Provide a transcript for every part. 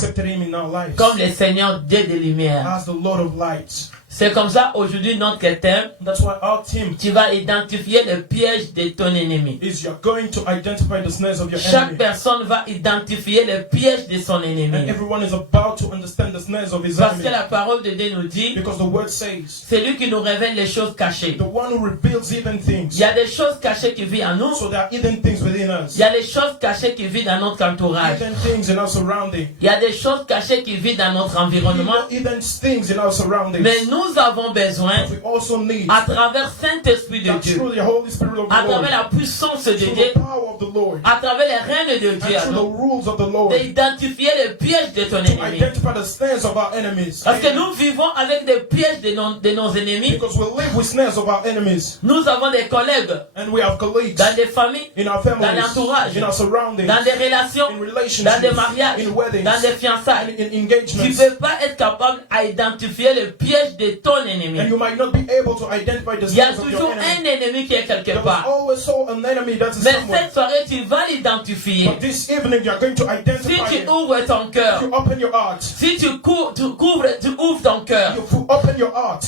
accepted Him in our lives comme le Seigneur Dieu des Lumières. as the Lord of lights. C'est comme ça aujourd'hui notre thème. That's why our team Tu vas identifier le piège de ton ennemi. is you're going to identify the snares of your Chaque enemy. personne va identifier le piège de son And ennemi. everyone is about to understand the snares of his Parce que enemy. la parole de Dieu nous dit, Because the word says, c'est lui qui nous révèle les choses cachées. the one who reveals hidden Il things. y a des choses cachées qui vivent en nous. So there are hidden things within us. Il y a des choses cachées qui vivent dans notre entourage. Hidden things in our surrounding. Il y a des choses cachées qui vivent dans notre environnement. Hidden things in our surroundings. Mais nous avons besoin, But we also need à travers Saint-Esprit de that Dieu, through the Holy Spirit of à the Lord, travers la puissance de through Dieu, the power of the Lord, à travers les règnes de Dieu, and through the rules of the Lord, d'identifier le piège de ton to ennemi. identify the snares of our enemies. Parce que nous vivons avec des pièges de nos ennemis. Because we live with snares of our enemies. Nous avons des collègues And we have colleagues dans des familles, in our dans families, l'entourage, in our surroundings, dans des relations, in dans relationships, des mariages, in weddings, dans des fiançailles. in Tu ne engagements. peux pas être capable à identifier le piège de ton ennemi. And you might not be able to identify the Il y a snares of your toujours enemy. un ennemi qui est quelque There is part. always so an enemy that is Mais somewhere. cette soirée, tu vas l'identifier. But this evening you are going to Si identify tu it. ouvres ton cœur, You open your heart. si tu ouvres ton cœur, You open your heart.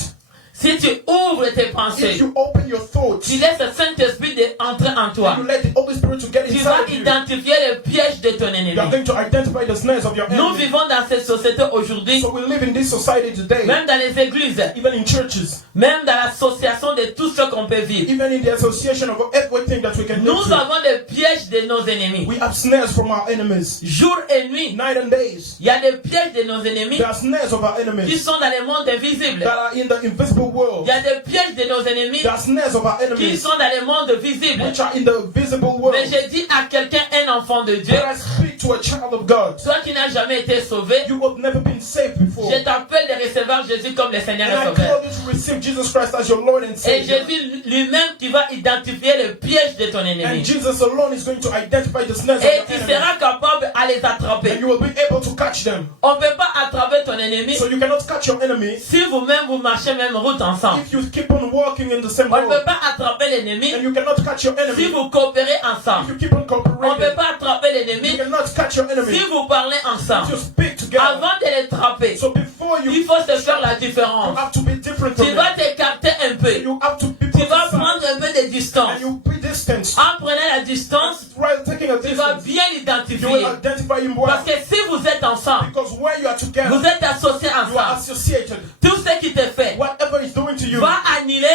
si tu ouvres tes If pensées, you open your thoughts, tu laisses le Saint-Esprit entrer en toi. you let the Holy Spirit to get Tu vas inside you. identifier le piège de ton ennemi. You are going to identify the snares of your Nous enemy. vivons dans cette société aujourd'hui, So we live in this society today, même dans les églises, even in churches, même dans l'association de tout ce qu'on peut vivre. even in the association of everything that we can do. Nous avons des pièges de nos ennemis. We have snares from our enemies, Jour et nuit, night and days. il y a des pièges de nos ennemis There are snares of our qui enemies sont dans le monde invisible. that are in the invisible Il world. y a des pièges de nos ennemis There are snares of our qui enemies sont dans le monde visible. which are in the visible world. Mais je dis à quelqu'un, un enfant de Dieu, When I speak to a child of God, toi qui n'as jamais été sauvé, you have never been saved before. je t'appelle de recevoir Jésus comme le Seigneur And et I Sauveur. call you to receive Jesus Christ as your Lord and Et Savior. Jésus lui-même qui va identifier le piège de ton And ennemi. Jesus alone is going to identify the snares of Et your tu enemy. seras capable à les attraper. And you will be able to catch them. On ne peut pas attraper ton ennemi So you cannot catch your enemy si vous-même vous marchez même route ensemble. if you keep on walking in the same On ne peut road. pas attraper l'ennemi And you cannot catch your si enemy vous coopérez if ensemble. you keep on On ne cooperating. peut pas attraper You l'ennemi cannot catch your enemy si vous parlez if ensemble. you speak together. Avant de les trapper, So before you il faut se faire la you différence. have to be different Tu from vas them. t'écarter un peu. You have to be Tu vas aside. prendre un peu de distance. And you be distant. En prenant la distance, Right, taking a tu vas distance. bien You will l'identifier. identify him well. Parce que si vous êtes ensemble, Because where you are vous together, êtes associés you are ensemble, associated. tout ce qui te fait Whatever he's doing to you, va annuler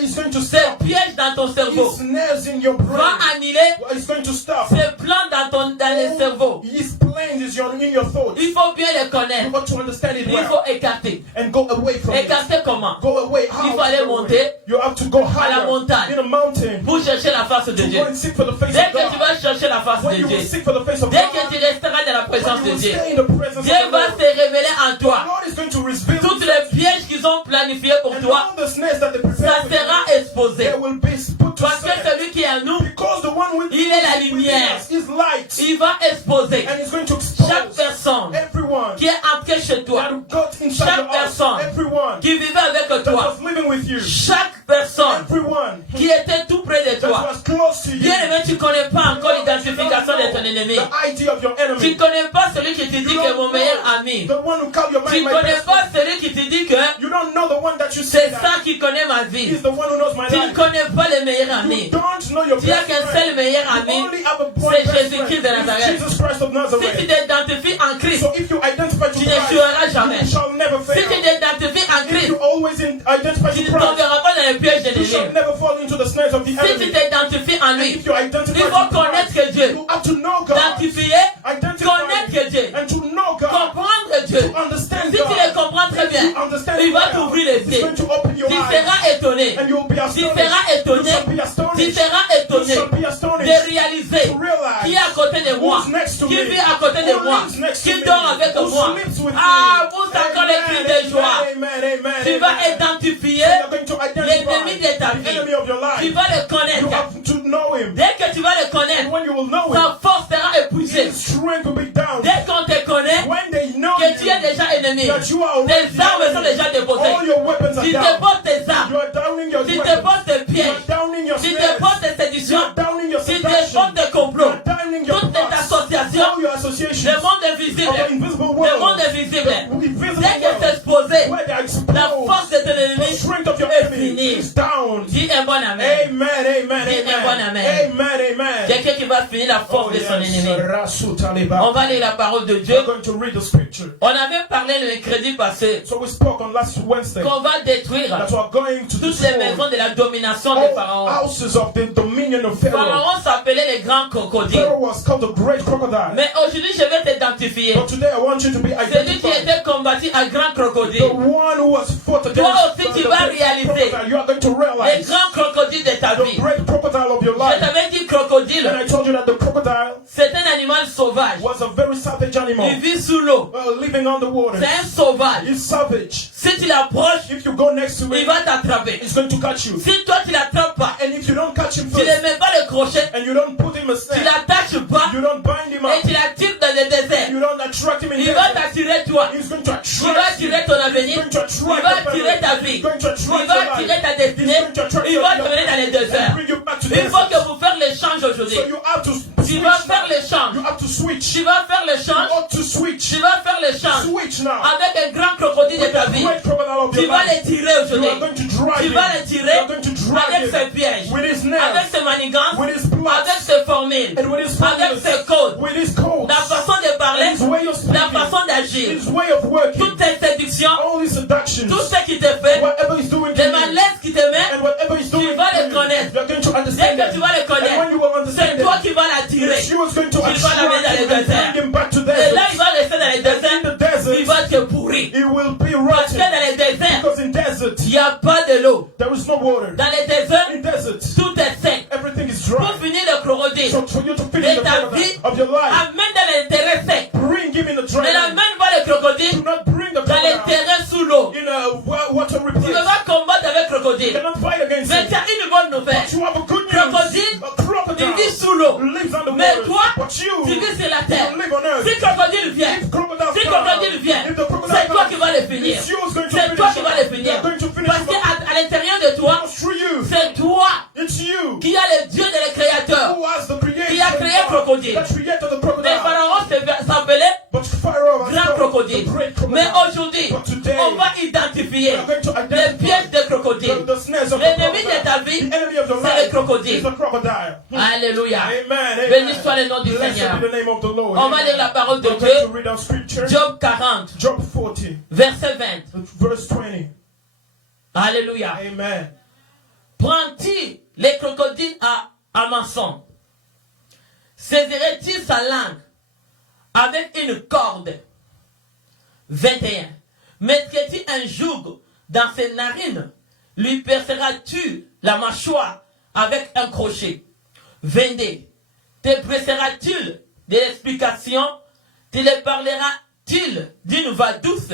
he's going to ces stop. pièges dans ton cerveau. His snares in your brain. Va annuler He's going to stop. ces plans dans le cerveau. His plans is in your thoughts. Il faut bien les You connaître. got to understand it Il well faut écarter. and go away from it. Écarter comment? Go away. How? Il faut aller Go away. monter You have to go à la higher montagne in a mountain pour chercher la face de to Dieu. go and seek for the face Dès of que tu God. vas chercher la face When de you will Dieu, seek for the face of dès que God, tu resteras dans la présence when de you will Dieu, stay in the presence Dieu of the va Lord, se révéler en the toi. Lord is going to reveal Toutes to les pièges qu'ils ont planifiés pour and toi, all the snares that they ça prepare for you, sera exposé. they will be put to Parce que shame. celui qui est en nous, Because the one with il est la within lumière. us is light, Il va exposer and he's going to chaque expose personne everyone qui est entrée chez toi, that got inside chaque your house, personne everyone qui vivait avec that toi, was living with you, chaque personne everyone qui était tout près de that toi. was close to you. Bien aimé, tu ne connais pas encore You don't l'identification de ton ennemi. know the ID of your Tu ne enemy. connais pas celui qui te dit You que don't mon meilleur know ami. the one who called your Tu mind ne my connais best pas friend. celui qui te dit que You don't know the one that you say c'est that ça qui connaît ma vie. is the one who knows my Tu ne life. connais pas le meilleur You ami. don't know your Tu n'as best qu'un friend. seul meilleur You ami. only have a one C'est best Jésus-Christ de friend. Nazareth. It's Jesus Christ of Si tu Nazareth. t'identifies en Christ, So if you identify to tu Christ, n'échoueras jamais. you shall never Si tu fail. t'identifies en If Christ, you always identify tu to ne Christ, tomberas pas dans les pièges de you shall l'ennemi. never fall into the snares of the Si tu enemy. t'identifies en And lui, if you identify il faut to connaître Christ, que Dieu, you have to know God, identifier, identify connaître que Dieu, and to know God, comprendre Dieu. to understand Si tu le God. comprends très bien, To understand il va well, t'ouvrir les He's yeux. going to open your Tu eyes, seras étonné. and you will be Tu astonished. seras étonné. You shall be Tu astonished. seras You étonné shall be de astonished réaliser to realize qui est à côté de moi, who's next to qui me, vit à côté de who moi, lives next to qui me, dort avec who moi. sleeps with Ah, me. vous encore les cris de joie. Amen, amen, Tu vas amen. identifier You're going to identify l'ennemi de ta the vie. enemy of your Tu life. vas le You connaître. have to know him. Dès que tu vas le And connaître, when you will know him, sa force sera épuisée. his strength will be down. Dès qu'on te connaît, When they know que tu es you, déjà ennemi, that you are already tes armes sont déjà all déposées. your weapons are Tu down. déposes tes armes. You are downing your Tu weapons. déposes tes You pièges. are downing your Tu snares. déposes tes You séductions. are downing your Tu seduction. déposes tes You complots. are downing your Toutes tes plots. associations, All your associations le monde of the invisible, invisible world, monde invisible, the invisible dès qu'elle s'est world, exposée, where they are la exposed, force de ton the ennemi strength of your est enemy finie. is down. Dis un bon amen. Amen, amen, Dis un bon amen. amen. Amen, amen. Quelqu'un qui va finir la force de son ennemi. On va lire la parole de Dieu. We're going to read the scripture. On avait parlé le mercredi passé So we spoke on last Wednesday qu'on va détruire that we are going to toutes les destroy maisons de la domination des all pharaons. houses of the dominion of Pharaoh. Pharaon s'appelait les grands crocodiles. Pharaoh was called the great crocodile. Mais aujourd'hui, je vais t'identifier. But today I want you to be Celui qui identified. était combattu à grand The crocodile. one who was fought against Toi aussi, tu the vas great réaliser crocodile. You are going to Les realize grands crocodiles de ta the vie. great crocodile of your Je life. t'avais dit And crocodile, I told you that the crocodile c'est un animal sauvage. was a very savage animal. Il vit sous l'eau. Living on the water. C'est un sauvage. He's savage. Si tu l'approches, If you go next to il him, va t'attraper. he's going to catch you. Si toi tu l'attrapes pas, And if you don't catch him tu ne first, mets pas le crochet, and you don't put him a tu snare, l'attaches pas you don't bind him et up, tu l'attires dans le désert. you don't attract him in Il va there, t'attirer toi. he's going to Il va attract you. attirer ton He's avenir. going to Il attract va your attirer ta family. vie. He's going to Il attract va your attirer life. ta He's destinée. going to attract Il your va life te mener dans les and déserts. bring you back to Il faut death. que vous fassiez l'échange aujourd'hui. So you have to Tu switch vas faire now. l'échange. You have to switch. Tu vas faire You l'échange. ought to switch. Tu vas faire l'échange Switch now. avec un grand crocodile de With ta the vie. great crocodile of Tu your vas life. les tirer You aujourd'hui. are going to drive Tu him. vas les You tirer are going to drive avec ses him pièges, with his avec nails, ses manigances, with his plots, avec ses formules, and with his avec formulas, ses codes, with his codes, la façon de parler, his way of la speaking, façon d'agir, his way of working, toutes tes séductions, all his seductions, tout ce qui te fait, whatever he's doing to les you, malaises qui te met, and whatever he's doing tu vas to les you, connaître. you're going to Dès understand que tu vas les them. And when connaître, you will c'est understand toi them, qui vas l'attirer. it's you who's going to Tu vas l'amener dans attract les him and déserts. bring him back to Et là, il desert. va rester dans les In the déserts. desert, Il va te pourrir. it will be Parce que rotten. dans les déserts, Because in desert, il n'y a pas de l'eau. there is no water. Dans les déserts, In desert, tout est sec. everything is Pour dry. finir le crocodile, So for you to finish de the ta crocodile vie, of your life, amène dans les terrains secs. bring him in the dry Ne land. l'amène pas le Do crocodile not bring the dans les crocodile terrains sous l'eau. in a watery Tu ne place. vas combattre avec You crocodile. cannot fight against Mais it. tu as une bonne nouvelle. But you have a good news. Crocodile, A il crocodile vit sous l'eau. lives on the Mais water. toi, But tu you vis sur la terre. live on earth. Si crocodile vient, If crocodile si crocodile vient, if the crocodile c'est toi comes, qui vas le finir. it's you who's going to C'est toi finish qui him. vas le finir. You're going to finish Parce him. qu'à l'intérieur de toi, Because through you, c'est toi it's you qui a le Dieu de le créateur. who has the creation Qui a créé crocodile. that created the Les crocodile. pharaons s'appelaient But Pharaoh has grand called crocodile. the great crocodile. Mais aujourd'hui, But today, on va identifier we are going to les identify pièges de crocodile. the snares of the L'ennemi de crocodile. ta vie, The enemy of your c'est le life crocodile. is the crocodile. Alléluia. Amen. Béni Amen. soit le nom du Blessed Seigneur. be the name of the Lord. On va Amen. lire la parole de We're going to Dieu. read our scripture. Job 40, Job 40, verset 20. verse 20. Alléluia. Amen. Prend-il les crocodiles à mensonge? Saisirait-il sa langue avec une corde? 21. Mettrait-il un joug dans ses narines? Lui perceras-tu la mâchoire avec un crochet? 22. Te presseras-tu de l'explication? Te les parleras-tu d'une voix douce?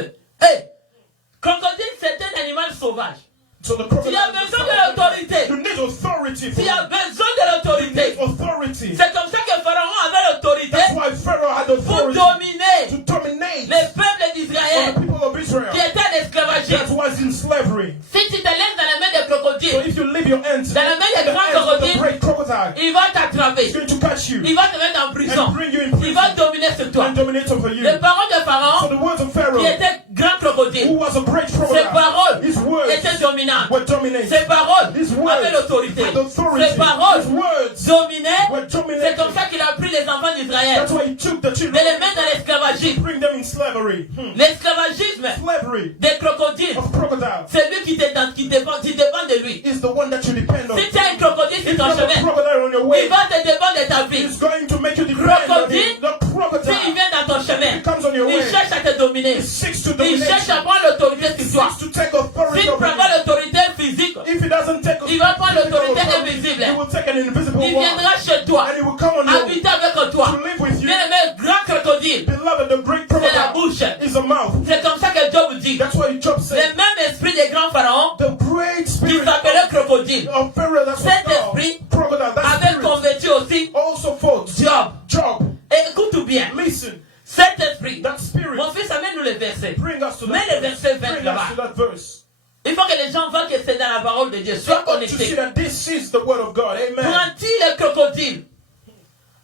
Crocodile, c'est un animal sauvage. So the Tu crocodile as besoin de l'autorité. You need authority for Tu as it. besoin de You l'autorité. need authority. C'est comme ça que Pharaon avait l'autorité That's why Pharaoh had pour authority dominer to dominate les peuples on d'Israël the people of Israel qui étaient en esclavagisme. that was in slavery. Si tu te laisses dans la main des So crocodiles, if you leave your hands dans la main des in the grands hands of the crocodiles, great crocodile, il va t'attraper. it's going to catch you Il va te mettre en prison. and bring you in Il va prison dominer sur toi. and dominate over you. Les paroles de So Pharaon, the words of qui Pharaoh, était grand who crocodile, was a great ses crocodile, paroles his words étaient dominantes. were dominated. Ses paroles His avaient words l'autorité. had authority. Ses paroles His words dominaient. were C'est dominated. comme ça qu'il a pris les enfants d'Israël That's why he took the et children les met dans l'esclavagisme. bring them in slavery. L'esclavagisme Slavery des crocodiles, of crocodile c'est lui qui dépend de lui. is the one that you depend on. Si tu as un crocodile If sur you ton have a chemin, crocodile on your il way, va te dépendre de ta vie. it's going to make you depend on Crocodile, it. The S'il crocodile, vient dans ton chemin, he comes on your il way. cherche à te dominer. He seeks to Il dominate cherche you. à prendre l'autorité He sur toi. seeks to take authority S'il ne over prend pas you. l'autorité physique, If he doesn't take il va prendre physical l'autorité authority, invisible. he will take an invisible Il one viendra chez toi, and he will come on you habiter avec toi. to live with you. Bien-aimé, grand crocodile, Beloved, the great c'est la crocodile bouche. is a mouth. C'est comme ça que Job dit. That's why Job Le said, même esprit des grands pharaons the great qui spirit s'appelait crocodile of Pharaoh, that's Cet what's called esprit crocodile, that avait spirit converti aussi also fought Job. Job. Et écoute bien, Listen, cet esprit, that spirit, mon fils, amène-nous les versets. bring us to Mets that le verset 20 bring là-bas. us to that verse. Il faut que les gens voient que c'est dans la parole de Dieu. Sois To see connecté. that this is the word of God. Amen. Prends-il le crocodile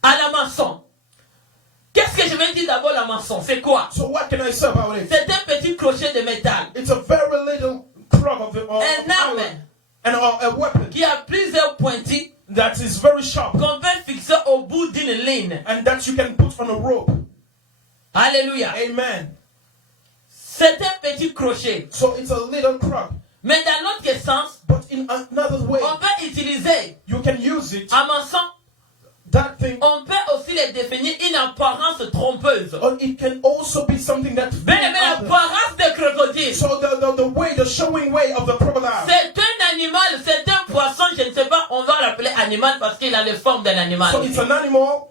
à la maçon? Qu'est-ce que je vais dire d'abord la maçon? C'est quoi? So what can I say about it? C'est un petit crochet de métal. It's a very little prop of Un arme and a weapon qui a plusieurs pointilles that is very sharp qu'on peut fixer au bout d'une ligne. and that you can put on a rope. Alléluia. Amen. C'est un petit crochet. So it's a little prop. Mais dans l'autre sens, But in another way, on peut utiliser you can use it, en maçon, that thing, on peut aussi les définir une apparence trompeuse. or it can also be something that Bien aimé, l'apparence de crocodile. so the showing way of the crocodile. C'est un animal, c'est un poisson, je ne sais pas, on va l'appeler animal parce qu'il a les formes d'un animal. So it's an animal,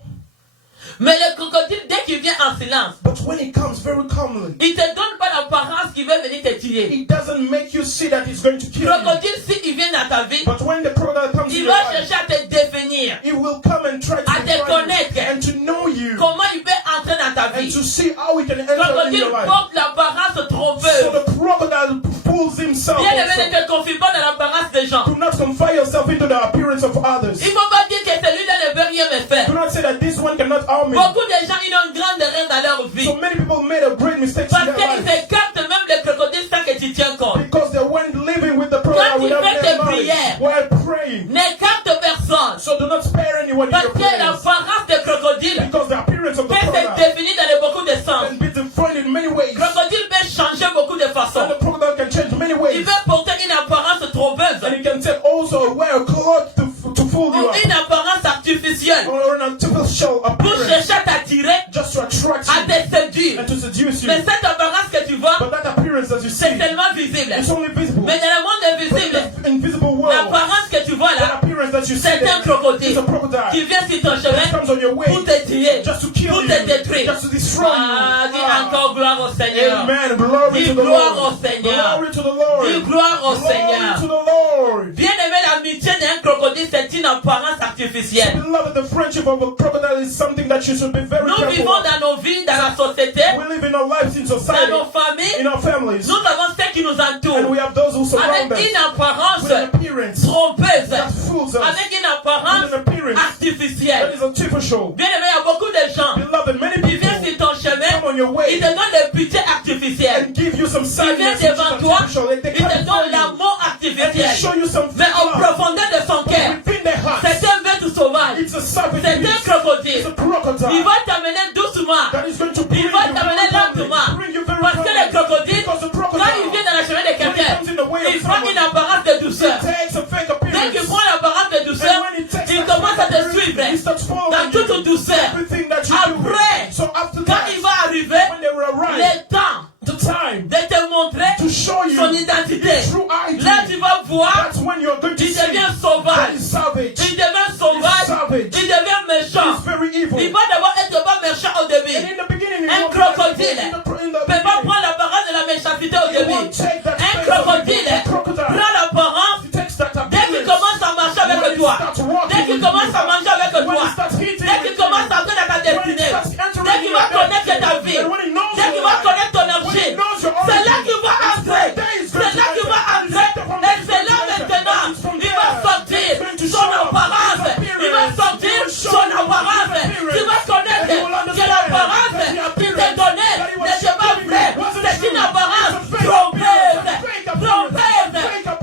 Mais le crocodile, dès qu'il vient en silence, but when it comes very calmly, il ne te donne pas l'apparence qu'il veut venir te tuer. it doesn't make you see that it's going to kill you. Crocodile, s'il vient dans ta vie, But when the crocodile comes in il your va life, chercher à te définir. it will come and try to À te define connaître. you and to know you Comment il peut entrer dans ta and vie. to see how it can enter in Crocodile your life. porte l'apparence So trompeuse. the crocodile pulls himself. Bien aimé, Also. ne te confie pas dans l'apparence des gens. Do not confine yourself into the appearance of others. Il ne faut pas dire que celui-là ne peut rien me faire. Do not say that this one cannot harm me. Beaucoup de gens, ils ont une grande erreur dans leur vie. So many people made a great mistake in Parce their qu'ils life écartent même les crocodiles sans que tu tiens compte. because they went living with the crocodile Quand tu without fais their tes knowledge prières, while praying. N'écarte personne. So do not spare anyone in Parce your que prayers l'apparence de crocodile because the appearance of the peut se crocodile définir dans beaucoup de sens. can be defined in many ways. Crocodile peut changer beaucoup de And façons. the crocodile can change many Il ways. peut porter une apparence trompeuse And it can take also wear a cloth to fool you ou up. une apparence artificielle Or an artificial pour appearance chercher à t'attirer, just to attract à you te séduire. and to seduce you. Mais cette apparence que tu vois, But that appearance that you see, c'est tellement visible. it's only visible. Mais dans le monde But in invisible, the invisible world, l'apparence que tu vois that là, appearance that you see c'est un there is crocodile a crocodile qui vient sur ton that chemin comes on your way pour te tuer, just to kill pour you, te détruire. just to destroy Ah, dis you. encore gloire au Seigneur. Amen. Glory Dis to the gloire Lord. au Seigneur. Glory to the Lord. Dis gloire au Glory Seigneur. to the Lord. Bien aimé, l'amitié d'un crocodile, c'est une apparence artificielle. Beloved, the friendship of a crocodile is something that you should be very Nous careful vivons of. dans nos vies, dans la société, We live in our lives in dans society, nos familles. in our families, Nous avons ceux qui nous and entourent we have those who surround avec us une apparence with an appearance trompeuse, that fools us, avec une with apparence an appearance that artificielle. is artificial. Bien aimé, il y a beaucoup de gens Beloved, many qui viennent people sur ton chemin, come on your ils way te donnent des pitiés artificielles. and give you some Ils sadness viennent which is devant toi, artificial, and they ils te come donnent for you, l'amour and they show artificiel. you some Mais en love. profondeur de son But cœur, within their hearts, c'est un bête sauvage. it's a savage C'est un beast. It's crocodile. a crocodile Il va t'amener doucement. that is going to bring Il you va very t'amener calmly, lentement. bring you very Parce que le calmly. crocodile, Because the quand il crocodile, vient dans la chemin de when quelqu'un, it comes in the way il of prend someone, une apparence de douceur. takes a fake Dès appearance. qu'il prend l'apparence de douceur, And when it takes il that commence à fake te appearance, suivre he starts dans following toute you. douceur. Everything that you Après, do. So after quand that, il va arriver, when they will arrive, le temps the time de te montrer to show you son identité. true ID, Là, tu vas voir, that's when you're going to il see devient that sauvage. is savage. Il devient sauvage. Savage. Il devient méchant. It's very evil. Il va d'abord être pas méchant au And début. in the beginning, Un it won't be crocodile in the ne peut pas beginning, prendre l'apparence de la méchanceté au it début. won't take that Un face of crocodile a crocodile. prend l'apparence It takes that dès qu'il appearance. commence à marcher When avec it toi. starts walking Dès qu'il with commence you. à manger avec When toi. it starts eating Dès with qu'il you. commence à entrer dans ta When it destinée. starts entering Dès qu'il your va connaître destiny. ta vie. And when it knows Dès qu'il your va life. connaître ton When it origine. knows your C'est là origin. qu'il va entrer. That is C'est là qu'il va entrer. Et c'est là maintenant. Il va sortir son apparence. Il va sortir son apparence. Tu vas connaître que l'apparence qu'il t'a donnée n'était pas vraie. C'est une apparence trompeuse. Trompeuse.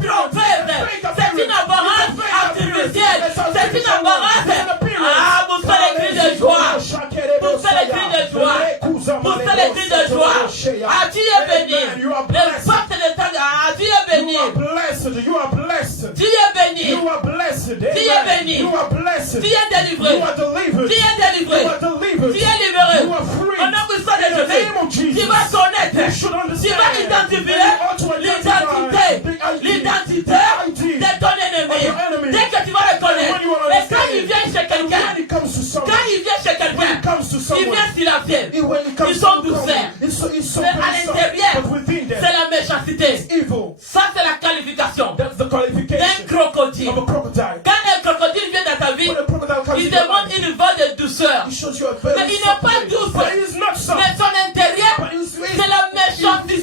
Trompeuse. C'est une apparence artificielle. C'est une apparence. Ah, vous faites les cris de joie. Vous faites les cris de joie. Vous faites les cris de joie. Ah, tu es béni. Le peuple de temps. Ah, tu es béni. You are blessed. You are blessed. Tu es béni. You are blessed. Tu es béni. You are blessed. Tu es délivré. You are delivered. Tu es délivré. You are delivered. Tu es libéré. You are free. Au nom puissant de In the name of Jésus, Jesus. tu vas connaître. You should Tu understand. vas identifier And you ought to identify l'identité de ton ennemi. of your enemy. Dès que tu vas le connaître. When you will Et quand understand il vient chez And quelqu'un, when it comes to someone, quand il vient chez when it quelqu'un, comes to il someone, vient sur la fièvre. when it comes Ils to sont someone, douceurs. it's so Mais à very soft, l'intérieur, but within them, c'est la méchanceté. evil. Ça, c'est la qualification That's the d'un qualification crocodile. of a crocodile. Quand un crocodile vient dans ta vie, When a crocodile comes il in your demande life, une voix de douceur. he shows you a very Mais il n'est soft pas way. douce. But it is not soft. Mais son intérieur, But it's c'est la méchanceté.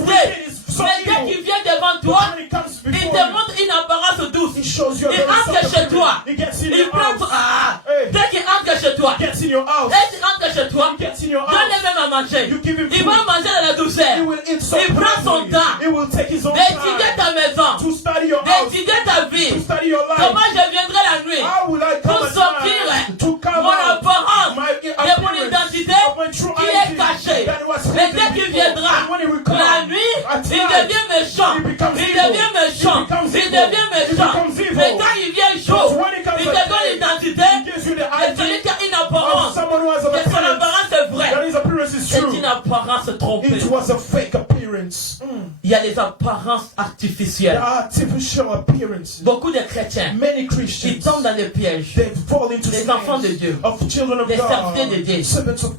so Mais dès evil. qu'il vient devant toi, When it comes il before te you, montre une apparence douce. he shows you a Il very entre soft chez appearance. toi. He gets in Il your prend house. toi. Ah, Hey. dès qu'il entre chez toi, Gets in your house. dès qu'il entre chez toi, Gets in your dès manger. You give him Il food. va manger dans la douceur. He will eat so Il prend son quickly. temps He will take his own d'étudier time ta maison, to study your house, d'étudier ta to vie. study your life. Comment je viendrai la nuit How will I come pour at sortir night to come mon out apparence my de mon identité of my true qui est identity cachée. that was Mais hidden dès qu'il before. viendra, And when he will come, la nuit, at il night, devient méchant. he becomes Il evil. devient méchant. He becomes Il evil. devient He méchant. becomes evil. Mais quand il vient But chaud, when he comes il te at donne night, l'identité he gives you the de celui ID qui a une of apparence. someone who has an Que son appearance. apparence est vraie. That his appearance is C'est true. une apparence trompée. It was a fake appearance. Il y a des apparences The artificielles. artificial appearances. Beaucoup de chrétiens, Many ils Christians, tombent dans des pièges. they fall into Des snares enfants de Dieu. of children of Des God, serviteurs de Dieu. servants of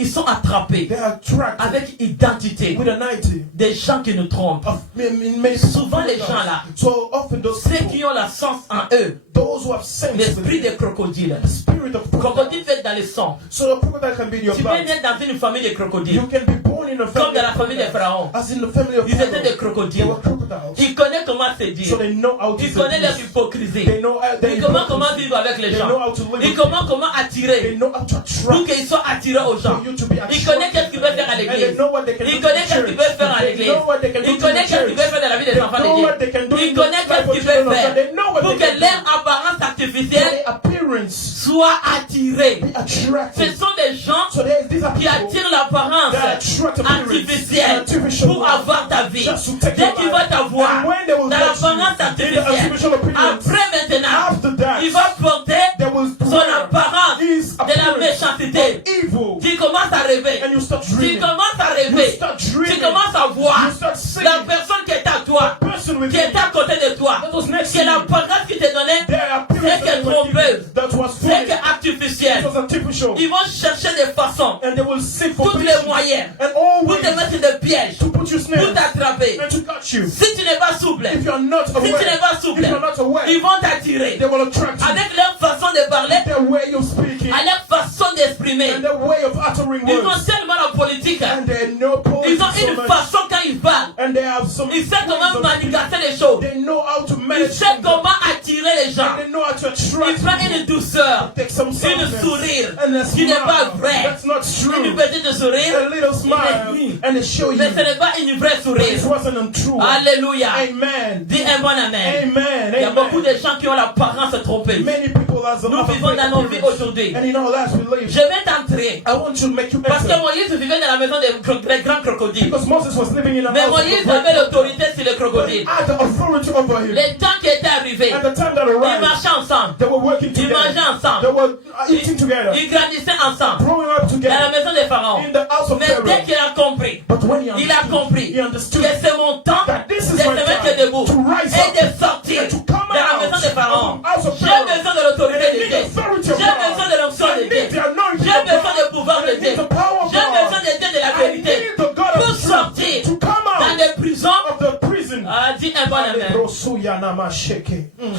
Ils sont God. attrapés They are attracted avec identité. with an idea Des gens qui nous trompent. of many Souvent, les gens là, So often those ceux people, qui ont la sens en eux, those who have sense l'esprit with des crocodiles. the spirit of Crocodile crocodile. fait dans le sang. So the crocodile can be in your Tu peux blood. naître dans une famille de crocodiles. You can be born in a Comme family dans la of famille des crocodiles. pharaons. As in the family of Ils étaient des Pharaoh. They crocodiles. were crocodiles. Ils connaissent comment se So dire. they know how to Ils connaissent leur seduce. hypocrisie. They know Ils comment vivre avec les They gens. know how to live Ils with comment They attirer know how to pour attract qu'ils soient attirés aux gens. for you to be Ils connaissent qu'est-ce qu'ils veulent faire à And they l'église. know what they can Ils do to connaissent the qu'est-ce qu'ils veulent church. faire à They l'église. know what they can do Ils to the connaissent qu'est-ce qu'ils veulent church. faire dans la vie des They enfants know de what they Dieu. can do Ils in the connaissent life qu'est-ce of qu'ils children veulent of God. faire They know what pour they que can leur do. apparence For artificielle their appearance soit attirée. be Ce attractive. sont des gens So there's these qui people attirent l'apparence that attract appearance artificielle artificial pour avoir ta vie. just to take Dès your qu'il life. va t'avoir And when they will dans get l'apparence you in the artificielle, artificial appearance, après maintenant, after that, il va porter they will son apparence his de la appearance méchanceté. of evil. Tu commences à rêver. And you start Tu dreaming. commences à You rêver. start Tu dreaming. commences à voir You start seeing la personne qui est à toi, person with qui est à côté de toi, that was next que to you. l'apparence qui te donnait, Their appearance c'est que that they were trompeuse. given, that was c'est fake. que artificiel. It was artificial. Ils vont chercher des façons, And they will seek for tous les patience moyens, and all pour te ways mettre des pièges, to put you pour snares t'attraper. and to catch you. Si tu n'es pas souple, If you are not si tu aware, n'es pas if souple, you are not aware, ils vont t'attirer they will attract you. avec leur façon de parler, Their way of speaking à leur façon d'exprimer. and their way of uttering Ils ont words. tellement la politique. And they know Ils politics ont so une much. façon quand ils parlent. And they have some Ils savent ways comment of manigacer les choses. They know how to Ils manage savent things. comment attirer les gens. And they know how to Ils attract font people. une douceur, Take some une softness sourire and a qui n'est pas smile. vrai. That's not Une true. petite sourire, A little smile and they show you. mais ce n'est pas une vraie But sourire. it wasn't untrue. Alléluia. Amen. Dis un bon amen. Amen. Il y a beaucoup Amen. de gens qui ont l'apparence trompée. Many people has a Nous lot of vivons fake dans nos vies appearance. aujourd'hui. And in our lives we live. Je vais t'entrer. I want to make you Parce que enter. Moïse vivait dans la maison des grands crocodiles. Because Moses was living in a Mais house of Moïse great avait people. l'autorité sur les But he crocodiles. had the authority over him. Les temps qui étaient arrivés, And the time that ils arrived, marchaient ensemble. they were working Ils together. mangeaient ensemble. They were eating together. Ils grandissaient ensemble. Growing up Dans la together. maison des pharaons. In the house of Mais dès Pharaoh. qu'il a compris, But when il a compris he understood que c'est mon temps that this de is se my mettre time debout to rise et up de sortir and to come de la out maison des pharaons. of the house of J'ai Pharaoh. besoin de And l'autorité I de need Dieu. the authority of J'ai besoin de God. l'onction I de Dieu. need the anointing J'ai of besoin God. du pouvoir And de I Dieu. need the power of J'ai besoin God. de Dieu de la I vérité need the God pour of sortir truth to come dans out des prisons. of the prison. Ah, dis un bon amen.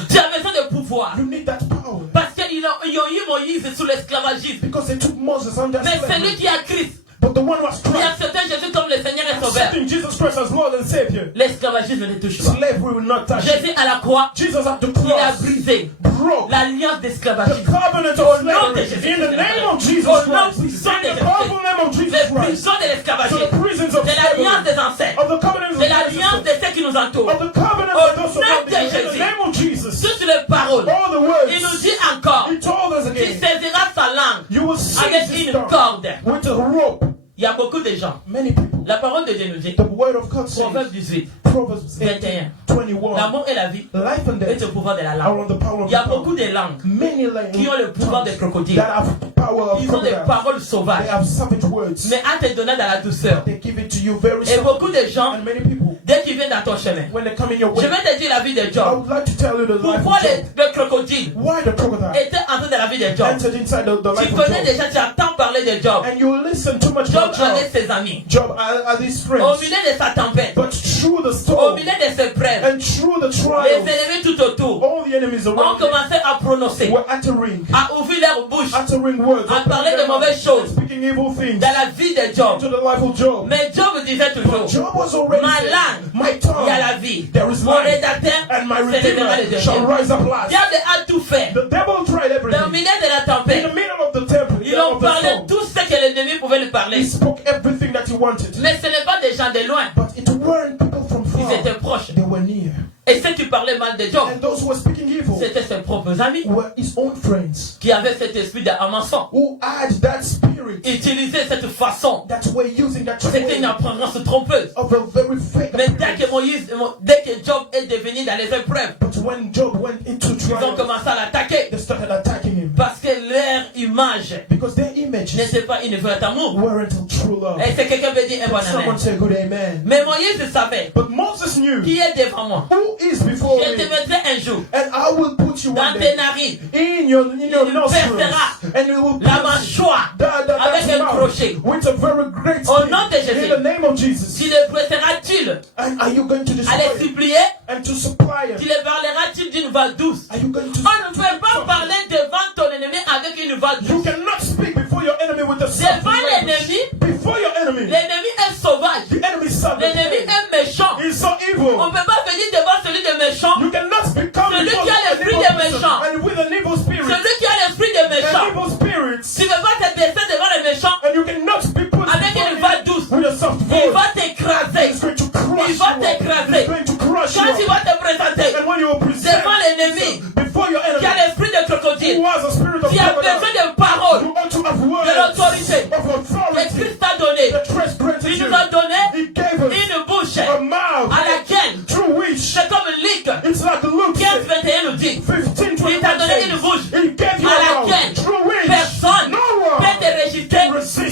Tu as besoin de pouvoir. You need that power. Parce qu'ils ont eu Moïse sous l'esclavagisme. Because they took Moses under Mais slavery. celui qui a Christ, But the one who was qui a Christ, accepté Jésus comme le Seigneur et Sauveur, accepting Jesus Christ as Lord and Savior, l'esclavagisme ne touche pas. slavery will not touch him. Jésus à la croix, Jesus at the il a cross brisé broke l'alliance the d'esclavagisme. covenant Au of nom de slavery. Jésus. In the name of Jesus Au nom Christ. puissant de In the Jésus. powerful name of Jesus Les Christ. prisons de So the l'esclavagisme, prisons of de l'alliance slavery, des ancêtres, of the covenants de of l'alliance de Jesus, ceux qui nous entourent. of the covenant Au of those nom of de God. In Jésus. the name of Jesus. Toutes les paroles. All the Il nous words. dit encore, He told us tu again. saisiras sa langue You will seize avec his une tongue corde. with a rope. Il y a beaucoup de gens. Many people. La parole de Dieu nous dit, The word of God says, Proverbe 18, Proverbs 21, 21, l'amour et la vie life and est death au pouvoir de la are langue. on the power of Il y a the tongue. beaucoup de langues Many languages qui ont le pouvoir des crocodiles. that have power of Ils ont des crocodiles. paroles They sauvages, have savage words. mais à te donner dans la douceur. They give it to you very Et soft. beaucoup de gens, And many people, dès qu'ils viennent dans ton chemin, when they come in your je way, vais te dire la vie de I Job. would like to tell you the life Pourquoi of Job. le crocodile Why the crocodile était entré dans la vie de Job? entered inside the Tu life of connais Job. déjà, tu entends parler de Job. And you listen too much Job about Job. avec ses amis. Job are these Au friends. milieu de sa tempête, But through the au storm milieu de ses prêves, and through the les trials, ennemis tout autour all the enemies ont around him commencé à prononcer, were uttering à ouvrir leur bouche words, à parler de mauvaises choses speaking evil things dans la vie de Job. to the life of Job. Mais Job disait toujours, Job was already ma saying, langue, my il y a tongue, la vie. there is Mon life, rédacteur and my se lèvera le redeemer shall dernier. rise up last. Diable a tout fait. The devil tried Dans le everything. milieu de la In the tempête, middle of the temple, ils ont of the parlé storm, tout ce que l'ennemi pouvait lui parler. voulait. He spoke everything that he wanted. Mais ce n'est pas des gens de loin. But it weren't people from Ils far. étaient proches. They were near. Et ceux qui parlaient mal de Job, And those who were speaking evil c'était ses propres amis were his own friends qui avaient cet esprit d'amassant. who had that spirit Utilisaient cette façon. that were using that C'était way une apparence trompeuse. of a very fake Mais dès appearance. dès que Job est devenu dans les épreuves, But when Job went into ils ont trial, commencé à l'attaquer. they started attacking him Parce que leur image because their images n'était pas une vraie amour. weren't a true love. Et c'est quelqu'un veut dire un bon amen. Someone say good amen. Mais Moïse savait But Moses knew qui est devant moi. who is before Je te me, mettrai un jour and I will put you dans one tes day narines in your Il nostrils, percera and you will la pierce mâchoire that avec un mouth crochet. with a very great Au stick. nom de Jésus. In the name of Jesus. Tu le presseras-tu And are you going to à destroy les it supplier? and to supply Tu it? le parleras-tu d'une voix douce? Are you going to? On ne peut pas parler devant ton ennemi avec une voix You douce. cannot speak before your enemy with a soft Devant language. l'ennemi, Before your enemy, l'ennemi est sauvage. the enemy is savage. L'ennemi est méchant. He's so On evil. ne peut pas venir devant celui de méchant. You cannot become Celui before qui a an l'esprit evil des person méchants. and with an evil spirit. Celui qui a l'esprit de An méchant. evil spirit. Tu ne peux pas te baisser devant les méchants And you cannot be put avec before une voix him douce. with a soft Il voice. va t'écraser. He's going to crush Il va you. t'écraser. He's going to crush Quand tu you. vas te présenter And when you will present devant l'ennemi before your qui a enemy, l'esprit de crocodile, who has a spirit of qui a besoin crocodile, de paroles you ought to have words de l'autorité of que authority. Christ t'a donné. The trust granted Il you. nous a donné He gave us une bouche a mouth à laquelle, through which c'est comme Luc it's like Luke 15, 15, 21 nous dit, 21 il t'a donné une bouche He gave you à a laquelle mouth through which personne no peut one te résister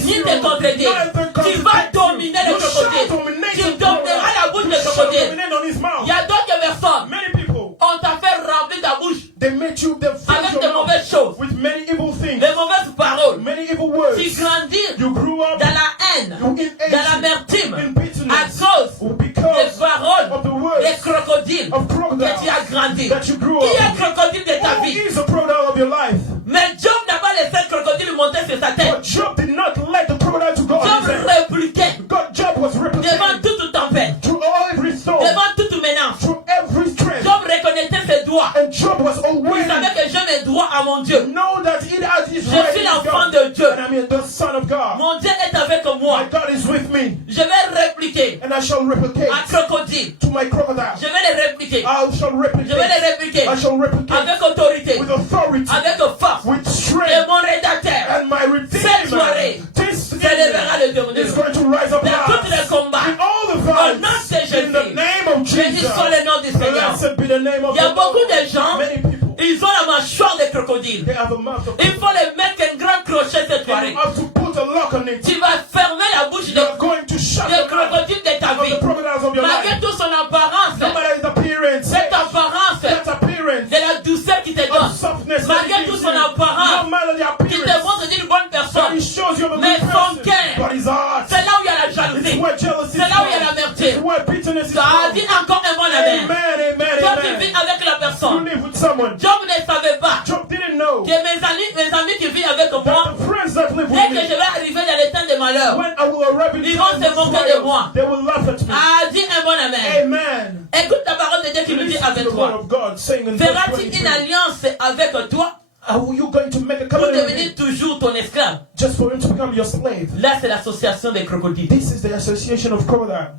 ni te contredire. Tu vas dominer le crocodile. Tu domineras la bouche du crocodile. dominate on his mouth. Il y a d'autres personnes, Many people, on t'a fait remplir ta bouche they made you they filled avec your de mouth mauvaises choses, with many evil things, de mauvaises paroles. many evil words. Tu grandis You grew up dans la haine, in dans hate, l'amertume, in à bitterness, cause des because paroles of the des words crocodiles of que tu crocodiles as grandi. that you grew Qui est up. le crocodile de ta Who vie? is the crocodile of your life? Mais Job n'a pas laissé le crocodile monter sur sa tête. But Job did not let the crocodile to go on Job his head. répliquait Job was devant represented toute tempête, through every storm, devant toute menace. through every strength. Job reconnaissait ses droits. And Job was Il always savait que j'ai mes droits à mon Dieu. know that he has his Je right suis in l'enfant God. de Dieu. And I mean the son of God. Mon Dieu est avec moi. My God is with me. Je vais répliquer And I shall replicate à crocodile. to my crocodile. Je vais les répliquer. I shall Je vais replicate. les répliquer I shall replicate avec autorité, with authority, avec force. with Et strength. mon rédacteur And my Cette soirée, Redeemer this s'élèvera le evening is dernier. going to rise up Dans tous les last. combats, In all the au nom de fights, Jésus, in the name of béni Jesus. soit le nom du Seigneur. Blessed be the name of Il y a the beaucoup Lord. de gens, Many people, ils ont la mâchoire de crocodile. they have a mouth of Il faut les mettre un grand crochet cette and soirée. you have to put a lock on it. Tu vas fermer la bouche You are going to shut de the mouth crocodile de ta of vie. the crocodiles of your Malgré life. toute son apparence, No matter his appearance, cette apparence that appearance de la douceur qui te of donne, softness, that malgré he toute gives son you, apparence, no matter the qui te appearance, montre d'une bonne but personne, he shows you a mais good son person, cœur, but his heart, c'est là où il y a la it's jalousie. where jealousy C'est is là où il y a found. l'amertume. It's where bitterness is Ça a found. dit encore un bon amen. Amen, amen, Toi tu vis amen. avec la You personne. live with someone. Job ne savait pas Job didn't know que mes amis qui vivent avec moi, that the friends that live dès with que je me, vais arriver dans les temps de malheur, when I will arrive in ils vont time se of moquer de moi. trials, they will laugh at me. a dit un bon amen. Amen. Écoute la parole de Dieu qui nous dit Listen to avec the word toi. of God saying in verse Feras-tu 23, une alliance avec toi are you going to make a pour covenant with devenir him toujours ton esclave? just for him to become your slave? Là, c'est l'association des crocodiles. This is the association of crocodile.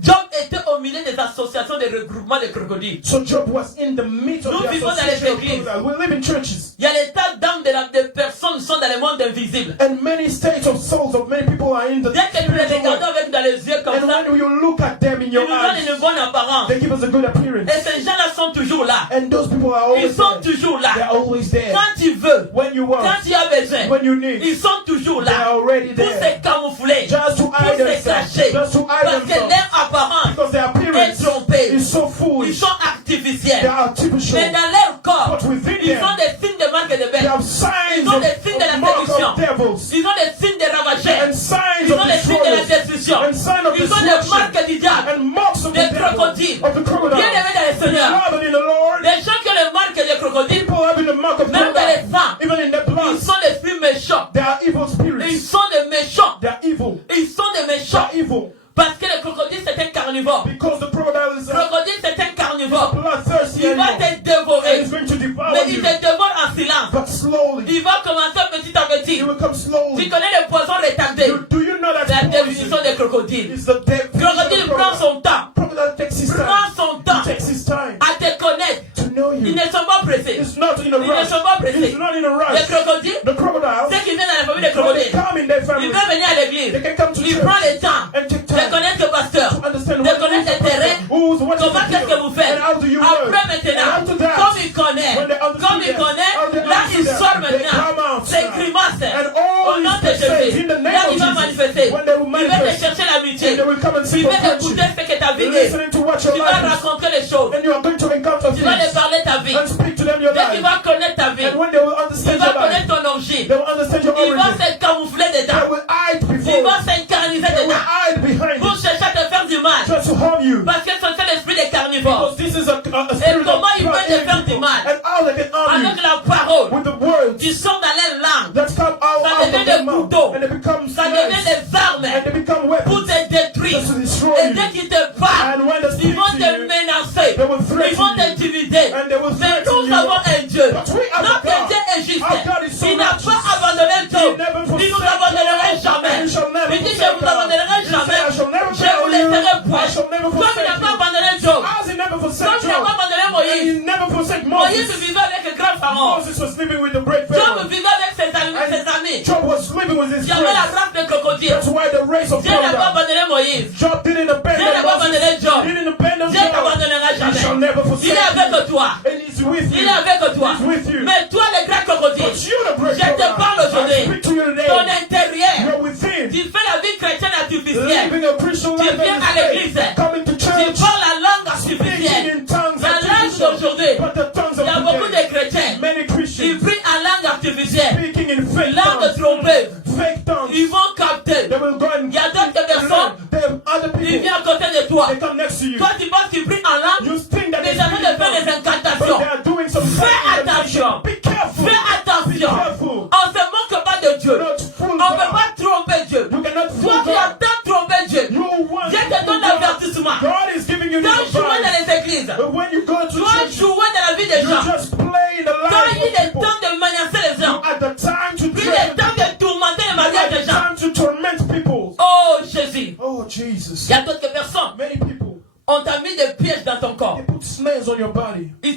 Job était au milieu des associations de regroupement de crocodiles. So Job was in the midst of Nous the vivons dans les association of églises. crocodile. We live in churches. Il y a des tas d'âmes de personnes qui sont dans le monde invisible. And many states of souls of many people are in the Dès que nous les spiritual regardons world. avec dans les yeux comme And ça, when you look at them in ils your nous donnent eyes, une bonne apparence. they give us a good appearance. Et ces gens-là sont toujours là. And those people are Ils always sont there. toujours They're là. always there. Quand tu veux, When you want, quand tu as besoin, when you need, ils sont toujours they're là. already Pour there. se camoufler, Just to pour hide se themselves. cacher. Just to hide Parce que themselves. leur apparence Because their est appearance trompée. is so Ils foolish. sont They artificiels. are artificial. Mais dans leur corps, But within ils them, ont des signes de marque de they bête. have signs Ils ont des signes de la of mark séduction. of devils. Ils ont des signes de ravageurs. And signs Ils of ont des signes de la destroyers. destruction. And signs of Ils ont des destruction. marques du diable. And marks of the Des devil. crocodiles. Of the crocodile. Bien aimés dans le Seigneur. Beloved in the Lord. Les gens qui ont les marques des crocodiles, People having the mark of même dans les crocodile. sangs, Even in their blood. ils sont des esprits méchants. They are evil Ils spirits. sont des méchants. They are evil. Ils sont des They méchants. are evil. Parce que le crocodile c'est un carnivore. Because the crocodile is Le a crocodile c'est un carnivore. bloodthirsty Il va animal. te And dévorer. it's going to devour Mais il you. te dévore en silence. But slowly. Il va commencer petit à petit. It will come Tu slowly. connais le poison retardé. Do you la définition des crocodiles. It's the definition of Crocodile prend crocodile. son temps. Crocodile takes his time. Prend son temps He takes his time à te connaître. to know Ils you. ne sont pas pressés. It's not in a Ils ne rush. sont pas pressés. It's not in a Les rush. crocodiles, The crocodile, ceux qui viennent dans la famille des when they crocodiles, come in their ils family, peuvent venir à l'église. they can come to Ils church prennent le temps and take de time connaître le pasteur, to understand de what connaître les terrains, who's what comment qu'est-ce que vous faites. and how do you Après work. maintenant, And after that, comme il connaît, when they understand comme il that, connaît, how they là il understand sort that, they come maintenant. out, C'est sir. grimace. And Au all nom is de said in Jésus. the name Là of il va Jesus. manifester. When they will Il va te manifest, chercher l'amitié. and they will come and see Il for va écouter friendship. ce que ta vie est. Listening to what your Tu vas life is. rencontrer les choses. And you are going to encounter Tu vas les things parler ta vie. and speak to them your Dès qu'il life. va connaître ta vie, And when they will il understand va your life, connaître ton origine. they will understand your Il va origin. se camoufler They dedans. will hide Il before va you. s'incarniser They will dedans. hide behind Pour you. chercher à te faire du mal. Try to harm you. Parce que c'est l'esprit des carnivores. Because this is a spirit of comment ils peuvent te killing faire du people. mal? And how they can harm Avec you la parole, with the words tu sors dans les langues. that come out Ça of devient their des mouth. couteaux. And they become Ça devient snares. des armes And they become pour weapons te détruire. just to destroy Et you. dès qu'ils te parlent, And when they ils speak vont to te you, menacer. they will Ils vont threaten you. t'intimider. And they will Mais threaten nous you. avons un Dieu. But we have a Notre God. Dieu est juste. Our God is so Il n'a righteous. pas abandonné le Dieu. He never Il nous forsake abandonnera us. jamais. He shall never Il dit, je forsake vous abandonnerai us. He jamais. said, I shall never Je vous fail you. laisserai I point. shall never Comme il forsake n'a pas you. abandonné Job. As he never Comme forsake il n'a pas Job. abandonné And Moïse. he never forsake Moïse Moses. vivait avec le grand pharaon. Moses was living with the great Job Pharaoh. vivait avec ses amis. Job was living with his Il y avait la friends. race de crocodiles. That's why the race of Dieu n'a pas crocodile. abandonné Moïse. Job didn't Dieu abandon n'a pas abandonné Moses. Job. He didn't abandon Dieu Job. t'abandonnera He shall jamais. never Il forsake est avec you. toi. And he's with Il you. est avec toi. He's with you. Mais toi, le grand crocodile, But you, the great je te parle crocodile, I aujourd'hui. speak to you today. Ton intérieur, You're within. tu fais la vie chrétienne artificielle. Living a Christian Tu life viens à every l'église. day. Coming to Tu church. parles la langue Speaking artificielle. in tongues. La langue artificial. d'aujourd'hui, But the tongues il y a of beaucoup de today. chrétiens. Many Ils Christians prient en langue artificielle. speaking in fake Langue tongues. trompée. Fake tongues. Ils vont capter. They will go and Il y a d'autres personnes, them other ils people. viennent à côté de toi. They come next to you. Toi, tu penses qu'ils prient en langue, You think that mais they ils sont en train de faire des but incantations. they are doing some Fais kind of attention. Be careful. Fais Be attention. careful. On ne se moque pas de Dieu. Do not fool On ne peut God. pas tromper Dieu. You cannot Toi fool qui as God. tant trompé Dieu, You want Dieu to te fool donne God. l'avertissement. God is giving you Toi, this jouer dans advice. les églises. But when you go to Toi, church, jouer dans la vie des you gens. just play in the Toi, life il est of people. temps de menacer les gens. At the time to Il est temps threaten, de tourmenter les at mariages des the gens. time to torment people. Oh Jésus. Oh Jesus. Il y a d'autres personnes. Many people, On t'a mis des pièges dans ton corps. they put snares on your body Tu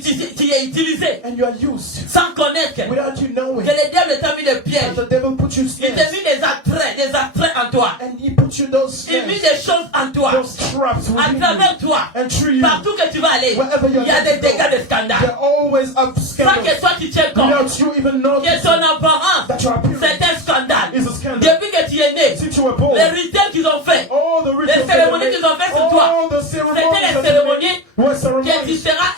es utilisé and you are used sans connaître que without you knowing. le diable t'a mis des And pièges. the devil put you Il t'a snares mis des attraits en toi. and he put you those Il met snares, des choses en toi. those traps À within travers you. toi. And through you, Partout que tu vas aller, wherever you're il y a des going to dégâts go, de scandale. they're always up Sans scandals. que toi tu tiens compte Without you even que noticing ton apparence, that your appearance c'est un scandale. is a scandal. Depuis que tu es né, Since you were born, les rituels qu'ils ont fait, all the rituals cérémonies that qu'ils ont fait sur toi, all the c'était ceremonies les that they cérémonies made were que tu ceremonies seras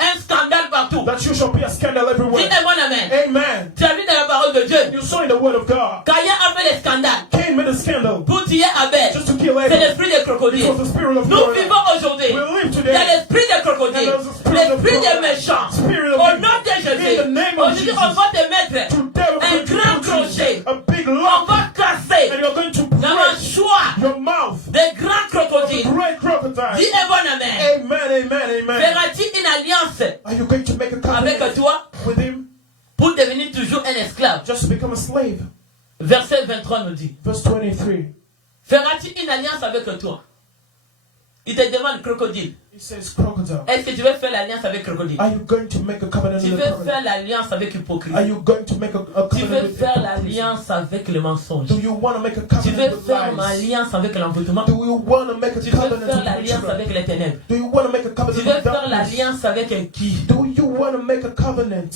un scandale partout. that you shall be a scandal Dis everywhere. un bon amen. Amen. Tu as vu dans la parole de Dieu, You saw in the word of God, Caïn a fait des scandales Cain made a scandal pour tuer Abel. just to kill C'est Abel. l'esprit des It crocodiles. was the spirit of Nous God. vivons aujourd'hui. We live Il y a today. l'esprit des crocodiles, l'esprit des méchants. Spirit of Au evil. nom de In the Jésus, name of aujourd'hui Jesus. on va te mettre Today we're un going to grand put crochet. you a big On lock va casser and you're going to la break mâchoire your mouth. des grands crocodiles. Great crocodile. Dis un bon amen. Amen, amen, amen. Feras-tu une alliance Are you going to make a avec covenant toi with him pour devenir toujours un esclave? just to become a slave? Verset 23 nous dit, Verse 23. feras-tu une alliance avec toi? Il te demande crocodile. It says crocodile. Est-ce que tu veux faire l'alliance avec crocodile? Are you going to make a covenant Tu with veux a crocodile? faire l'alliance avec hypocrisie? Are you going to make a Tu covenant veux with faire hypocrisy? l'alliance avec le mensonge? Do you want to make a Tu covenant veux with faire lies? l'alliance avec l'envoûtement? Do you want to make a Tu veux covenant faire with l'alliance witchcraft? avec les ténèbres? Do you want to make a Tu covenant veux with faire darkness? l'alliance avec un qui? Do you want to make a covenant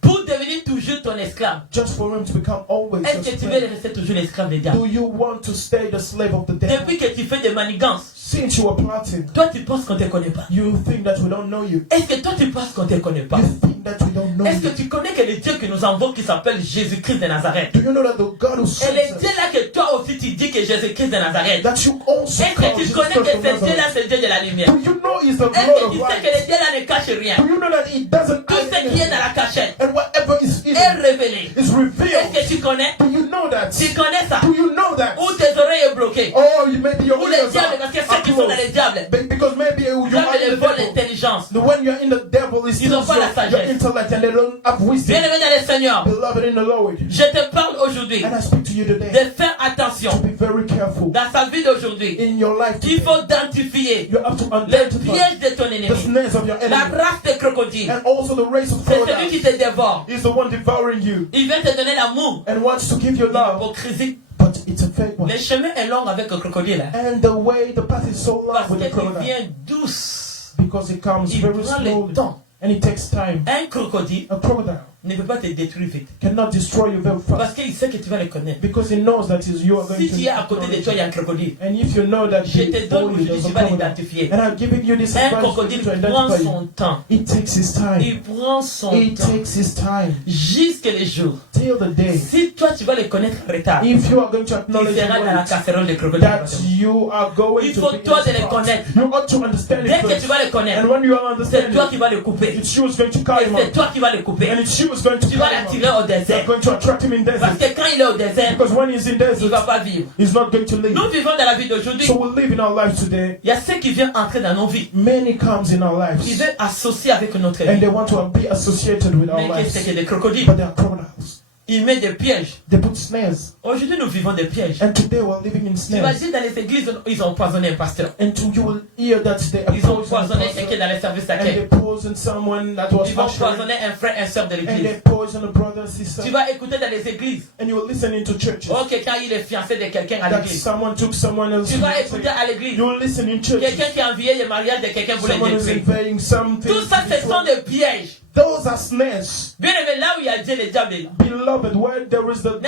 Pour devenir toujours ton esclave. just for him to become always Est-ce your que tu veux slave? rester toujours l'esclave des diables? Do you want to stay the slave of the devil? Depuis que tu fais des manigances, Since you are plotting, toi tu penses qu'on ne te connaît pas. you think that we don't know you. Est-ce que toi tu penses qu'on ne te connaît pas? You think that we don't know Est-ce que you. tu connais que le Dieu que nous envoie qui s'appelle Jésus-Christ de Nazareth? Do you know that the God who Et sent le us, Dieu là que toi aussi tu dis que Jésus-Christ de Nazareth. that you also Est-ce call que tu Jesus connais Christ que from ce Dieu là Nazareth? c'est le Dieu de la lumière? Do you know he's the Est-ce Lord que of tu sais light? que le Dieu là ne cache rien? Do you know that he doesn't Tout hide ce qui est dans anything? la cachette And whatever is est hidden révélé. is Est-ce revealed. que tu connais? Do you know that? Tu connais ça? Do you know that? Ou tes oreilles sont bloquées? Or you maybe your Ou les ears diables, parce que are ceux qui sont dans les closed. diables, Because maybe you diable are les in the vole devil. l'intelligence. When you're in the devil, it's Ils n'ont still pas la your sagesse. intellect and they don't have wisdom. Bien aimé dans le Seigneur, Beloved in the Lord, je te parle aujourd'hui and I speak to you today de faire to attention be very careful dans sa vie d'aujourd'hui. in your life. Il Today. faut identifier You have to le identify piège de ton the ennemi, snares of your la enemy race des crocodiles. and also the race of C'est celui qui crocodiles. te dévore. Is the one devouring you Il veut te donner l'amour, and wants to give you love, l'hypocrisie. but it's a fake one. Le chemin est long avec le crocodile. Hein? And the way, the path is so long Parce with the qu'il crocodile vient douce. because it comes Il very prend le slowly temps. and it takes time. Un crocodile A crocodile ne peut pas te détruire vite. cannot destroy you very Parce fast qu'il sait que tu vas le connaître. because it knows that is you are going Si to. tu es à côté de toi, il y a un crocodile. And if you know that Je te he donne follows you, aujourd'hui, there's a tu vas crocodile. l'identifier. And I'm giving you this Un advice for you crocodile to prend identify son you. temps. It takes his time. Il prend son It temps. takes his time Jusque les jours. till the day. Si toi tu vas le connaître en retard, If you are going to tu acknowledge seras dans la it, casserole de crocodile. that you are going Il to faut be toi de in les spot. connaître. You ought to understand Dès it que first. tu vas le connaître, And when you are c'est understanding toi it, qui vas le couper. it's you who's going to Et carry him c'est out. toi qui vas le And couper. it's you who's going to Tu vas carry him l'attirer out. au désert. You're going to attract him in Parce desert. que quand il est au désert, Because when he's in il ne va desert, pas vivre. he's not going to live. Nous vivons dans la vie d'aujourd'hui. So we live in our lives today. Il y a ceux qui viennent entrer dans nos vies. Many comes in our Ils lives. veulent associer avec notre And vie. they want to be associated with our Mais qu'est-ce lives. que des crocodiles? But they are crocodiles. Ils mettent des pièges. They put snares. Aujourd'hui, nous vivons des pièges. And today we're living in Tu vas snares. dire dans les églises, ils ont empoisonné un pasteur. And you will hear that they Ils ont poison empoisonné the quelqu'un pastor, dans les services and d'accueil. they poison someone that was Ils vont ushering, empoisonner un frère, un soeur de and l'église. they poison a brother and sister. Tu vas écouter dans les églises. And you will listen into churches Oh, quelqu'un il est fiancé de quelqu'un à that l'église. someone took someone else. Tu vas écouter à l'église. You will listen in churches. Quelqu'un qui a envié le mariage de quelqu'un pour le Someone is détruire. invading something. Tout ça, ce sont des pièges. Those are snares. Bien aimé, là où il y a Dieu, le diable est là. Beloved, where there is God,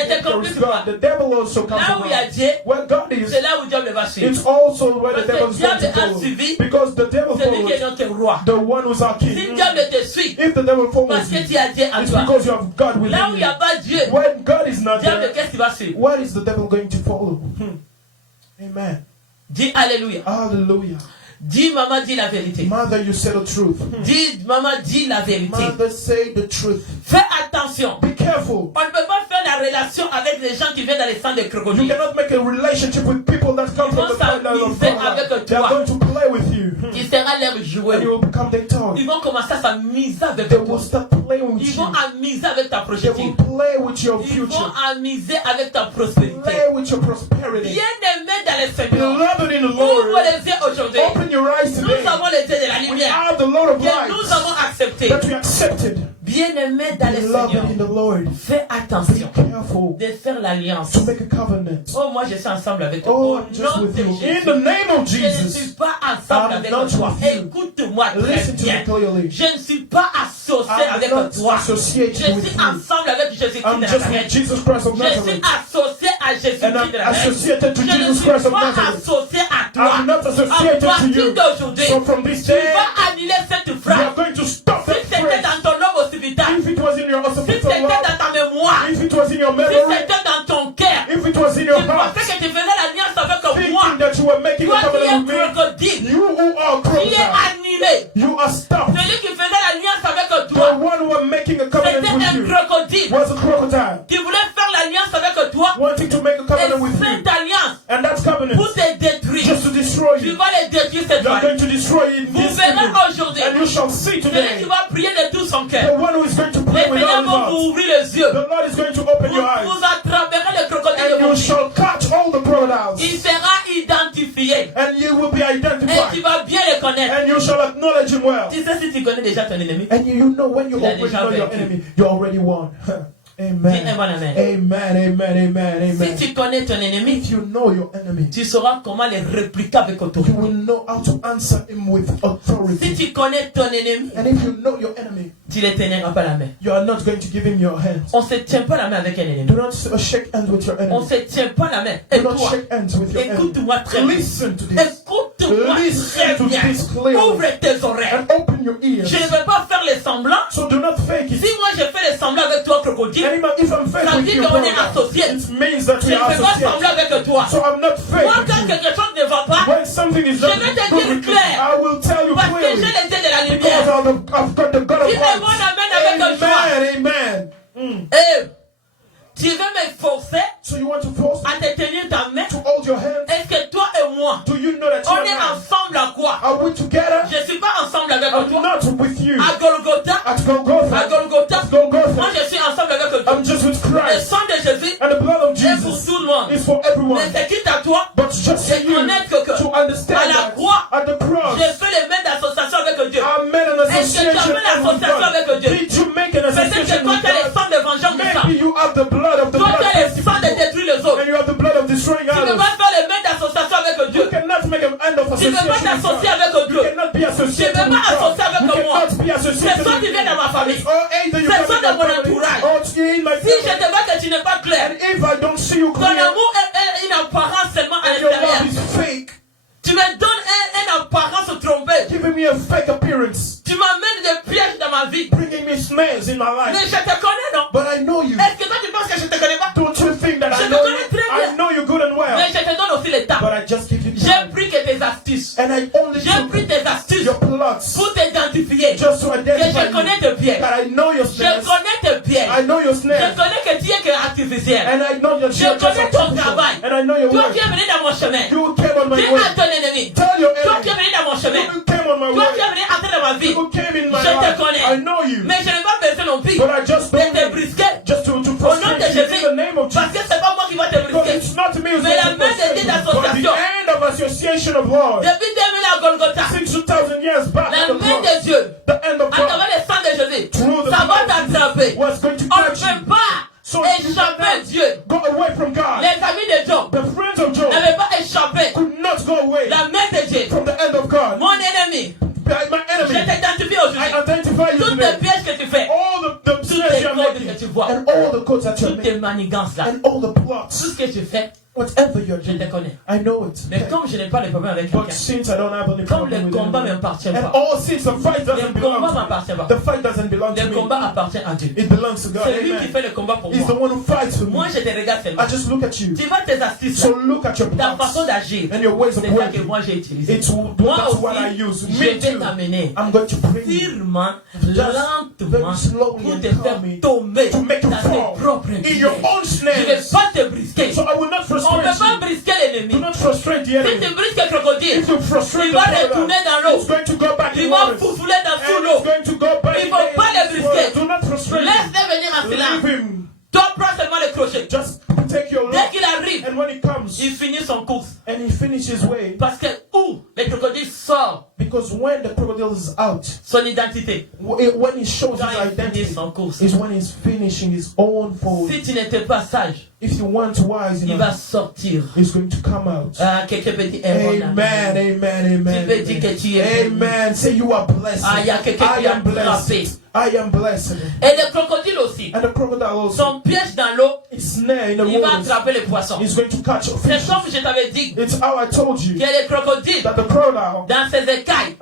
the devil also comes Là où il y a around. Dieu, Where God is, c'est là où le diable va suivre. it's also where the Parce que devil is going to diable a follow. suivi Because the devil celui qui est follows notre roi. the one who's our Si king. le diable te suit, If the devil follows parce que you, tu as Dieu en it's toi. because you have God within Là où il n'y a you. pas Dieu, When God is not diable, there, qu'est-ce qu'il va suivre? what is the devil going to follow? Amen. Dis Alléluia. Hallelujah. Dis maman, dis la vérité. Mother, you say the truth. Dis maman, dis la vérité. Mother, say the truth. Fais attention. Be careful. On ne peut pas faire la relation avec les gens qui viennent dans les centres de You crocodiles. cannot make a relationship with people that come Ils from vont the paradise of s'amuser God. avec They are toi. going to play with you. Il sera leur And you joueur. will become their toy. Ils vont commencer à s'amuser avec They toi. will start playing with Ils you. vont amuser avec ta They will projection. play with your Ils vont future. amuser avec ta prospérité. Play with your prosperity. Bien-aimé dans le Seigneur. Beloved in the Ouvre Lord, les yeux aujourd'hui. open your eyes Nous today. avons les yeux de la We lumière have the Lord of que light nous avons accepté. that we accepted. Bien-aimé dans le Beloved Seigneur. in the Lord, Fais be attention careful de faire l'alliance. to make a covenant. Oh, moi je suis ensemble avec toi. Oh, Au I'm just nom with de you. In Jésus. the name of Je ne suis Jesus, pas ensemble I'm avec not toi. with you. Écoute-moi très listen to me bien. clearly. Je ne suis pas associé I'm avec not toi. associated Je with suis you. ensemble avec Jésus-Christ I'm de just with Nazareth. Jesus Christ of Je suis Nazareth. associé à And Jésus-Christ I'm de Nazareth. associated to Je ne Jesus suis Christ of pas Nazareth. associé à toi. I'm not À associated to partir you. d'aujourd'hui, So from this tu day, vas annuler cette we are phrase. going to stop Si that c'était phrase. dans ton homme hospital, If it was in your si hospital c'était love, dans ta mémoire, if it was in your si memory, c'était dans ton cœur, if it was in tu your heart, pensais que tu faisais l'alliance avec moi. thinking that you were making Toi a qui es covenant with me, crocodile, you who are tu es crocodile, annulé. you are stopped. Celui qui faisait l'alliance avec The toi, one who are making a covenant c'était with un you crocodile was a crocodile, qui voulait faire l'alliance avec toi. wanting to make a covenant with Et you. cette alliance, And that covenant, pour te détruire, just to destroy tu you, vas les détruire cette you are fois. going to destroy it Vous this verrez evening. aujourd'hui, And you shall see celui today, qui va prier de tout son the cœur. one who is going to Les pray with Seigneurs all his vont heart. vous ouvrir les yeux. The Lord is going to open Vous, your eyes. vous attraperez les crocodiles de And vos you vies. shall catch all the Il crocodiles. sera identifié. And you will be Et tu identified. vas bien les connaître. And you shall acknowledge him well. Tu sais si tu connais déjà ton ennemi. And you know when you Il a already déjà know your vaincu. enemy, you already won. Dis Amen. un bon amen. Amen, amen, amen, Si amen. tu connais ton ennemi, If you know your enemy, tu sauras comment les répliquer avec you autorité. will know how to answer him with Si authority. tu connais ton ennemi, And if you know your enemy, tu ne tiendras pas la main. you are not going to give him your hand. On ne se tient pas la main avec un ennemi. Do not shake hands with your On enemy. ne se tient pas la main. Et Do not toi, shake hands with your enemy. écoute-moi très bien. Listen to this. Écoute-moi Listen très to bien. this clearly. Ouvre tes oreilles. And open your ears. Je ne vais pas faire les semblants. So do not fake Si it. moi je fais les semblants avec toi, crocodile, And if I'm fake ça with dit you, qu'on est brother, associés. it means that Je we ne are fais pas semblant associated. avec toi. So I'm not fake Moi, with quand you. quelque chose ne va pas, When something is Je not vais te good dire with you, clair. I will tell you parce que j'ai clearly. les yeux de la Because lumière. I've got the God of Dis un bon hearts. amen avec joie. Amen, amen. Et tu veux me forcer So you want to force à te tenir ta main? to hold your hand? Est-ce que toi et moi, Do you know that you on and est I, ensemble à quoi? are we together? Je ne suis pas ensemble avec I'm toi. not with you. À Golgotha, At à Golgotha. Golgotha, At Golgotha. moi je suis ensemble avec toi But just for de you connaître que to understand à la that croix, at the cross, j'ai fait les mains d'association avec Dieu. I made an Est-ce que tu as association fait with l'association avec God. Dieu? Did you make an Peut-être que association toi, with tu as les God? sangs de vengeance du sang. Maybe you have the blood of the Toi, tu as les blood sangs de détruire les autres. and you have the blood of destroying Tu ne peux others. pas faire les mains d'association avec You Dieu. cannot make an end of Tu ne peux pas association with t'associer God. avec You Dieu. cannot be associated Tu ne peux with pas God. associer avec You moi. cannot be C'est associated toi with qui viens dans ma famille. or either you C'est come toi in de my mon family entourage. or you're in my Si je family. te vois que tu n'es pas clair, And if I don't see you ton clear amour est une apparence seulement à and your l'extérieur. love is fake, Tu me donnes une apparence trompée. giving me a fake appearance, Tu m'amènes des pièges dans ma vie. bringing me snares in my Mais life. je te connais, non? But I know you. Est-ce que toi tu penses que je te connais pas? Don't you think that Je I te know connais you? très bien. I know you good and well. Mais je te donne aussi les temps. But I just give you J'ai time. pris que tes astuces. And I only J'ai took pris tes astuces your plots pour t'identifier. just to Que identify je connais you. tes pièges. That I know your Je snares. connais tes pièges. I know your Je snares. connais que tu es que artificiel. And I know your Je children connais ton are travail. And I know your Toi work. qui es venu dans mon chemin. You came on my Dis way. à ton ennemi. Tell your Toi qui es enemy. venu dans mon chemin. You came on my Toi qui es way. venu entrer dans ma vie. You came in my Je te life. connais. I know you. Mais je n'ai pas besoin non plus But I just de don't te need brisquer. just to Au nom de frustrate you in Jésus. the name of Parce Jesus. que c'est pas moi qui va te Because brisquer. it's not me who's Mais la going to main de frustrate Dieu you, but the d'association. end of association of Lord. Depuis 2000 à Golgotha. 6,000 years back La on the main cross, de Dieu. the end of À God travers le sang de Jésus. Through the Ça va blood of t'attraper. was going to On ne catch peut you. pas So you échapper cannot Dieu. go away from God. Les amis de Job The friends of Job n'avaient pas échappé could not go away la main de Dieu. from the end of God. Mon ennemi, My je enemy, t'identifie I aujourd'hui. identify you Toutes les today. pièges que tu fais, All the toutes snares les you are codes que making, tu vois, and all the codes that you're toutes tes making, manigances là, and all the tout plots, ce que tu fais, whatever you're je te doing, connais. I know it. Mais comme je n'ai pas de problème avec But quelqu'un, since I don't have any comme problem le with combat ne anyone, m'appartient and pas, all since the fight le doesn't belong combat to me, m'appartient pas. the fight doesn't belong to Le me. combat appartient à Dieu. It belongs to God. C'est lui qui Amen. fait le combat pour He's the moi. one who fights for Moi, me. je te regarde seulement. I just look at you. Tu vois tes astuces, So look at your ta plots façon d'agir. and your ways of C'est ça que working. moi j'ai utilisé. It's Moi that's what I aussi, use. je Me vais too. t'amener I'm going to bring you firmement, Just lentement, very slowly pour and te faire calmly tomber to make you dans fall tes propres in your pièges. own Je ne vais snares. pas te brisquer. So I will not On ne frustrate peut pas you. brisquer Do l'ennemi. not frustrate the Si enemy. tu brises le crocodile, If you frustrate il the va crocodile, retourner dans l'eau. it's going to go back Il in va water. foufouler dans sous And l'eau. it's going to go back Il in faut pas le his brisquer. water. Do not frustrate him. Laisse-le venir en Leave silence. him. Toi, prends seulement le crochet. Just take your Dès look. qu'il arrive, And when he comes il finit son course. and he finishes way, Parce que où le crocodile sort because when the crocodile is out, son identité, when he shows quand his il finit identity, son course. is when he's finishing his own fold. Si tu n'étais pas sage, If you weren't wise il va enough, sortir. he's going to come out. Ah, quelqu'un peut dire, eh, mon Amen, ami. amen, amen. Tu peux dire que tu es béni. Amen. Say you are blessed. Ah, il y a quelqu'un I qui a am frappé. blessed. I am blessed. Et le crocodile aussi. And the crocodile also, Son piège dans l'eau, its snare in the il va waters, attraper les poissons. is going to catch a C'est fish. comme je t'avais dit It's how I told que you les crocodiles, that the crocodile, dans ses écailles,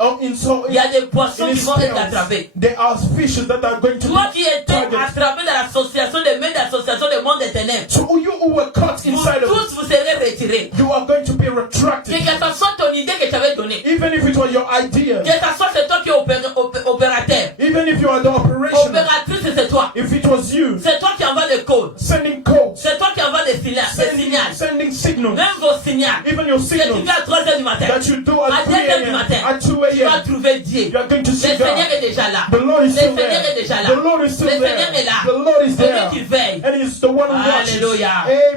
il y a des poissons in qui his vont être scales, attrapés. there are fishes that are going to Toi qui étais target. attrapé dans l'association des mains d'association des mondes des ténèbres, So you who were caught vous inside of tous vous serez retirés. you are going to be Que retracted. ce soit ton idée que tu avais donnée, Even if it was your idea, que ce soit c'est toi qui es opérateur, even if you are the operation, opératrice c'est toi, if it was you c'est toi qui envoie le code, sending codes, c'est toi qui envoie des signaux, sending signals, même vos signaux, even your que tu signals fais à 3h du matin, that you do à at 3 2h du a.m., matin, at 2 tu vas a.m., trouver Dieu. you are going to Le see Seigneur God. est déjà là. The Lord is Le still Seigneur est there. déjà là. The Lord is Le still Seigneur est there. là. The Lord is C'est lui there. qui veille. And he's the one who watches. Alléluia.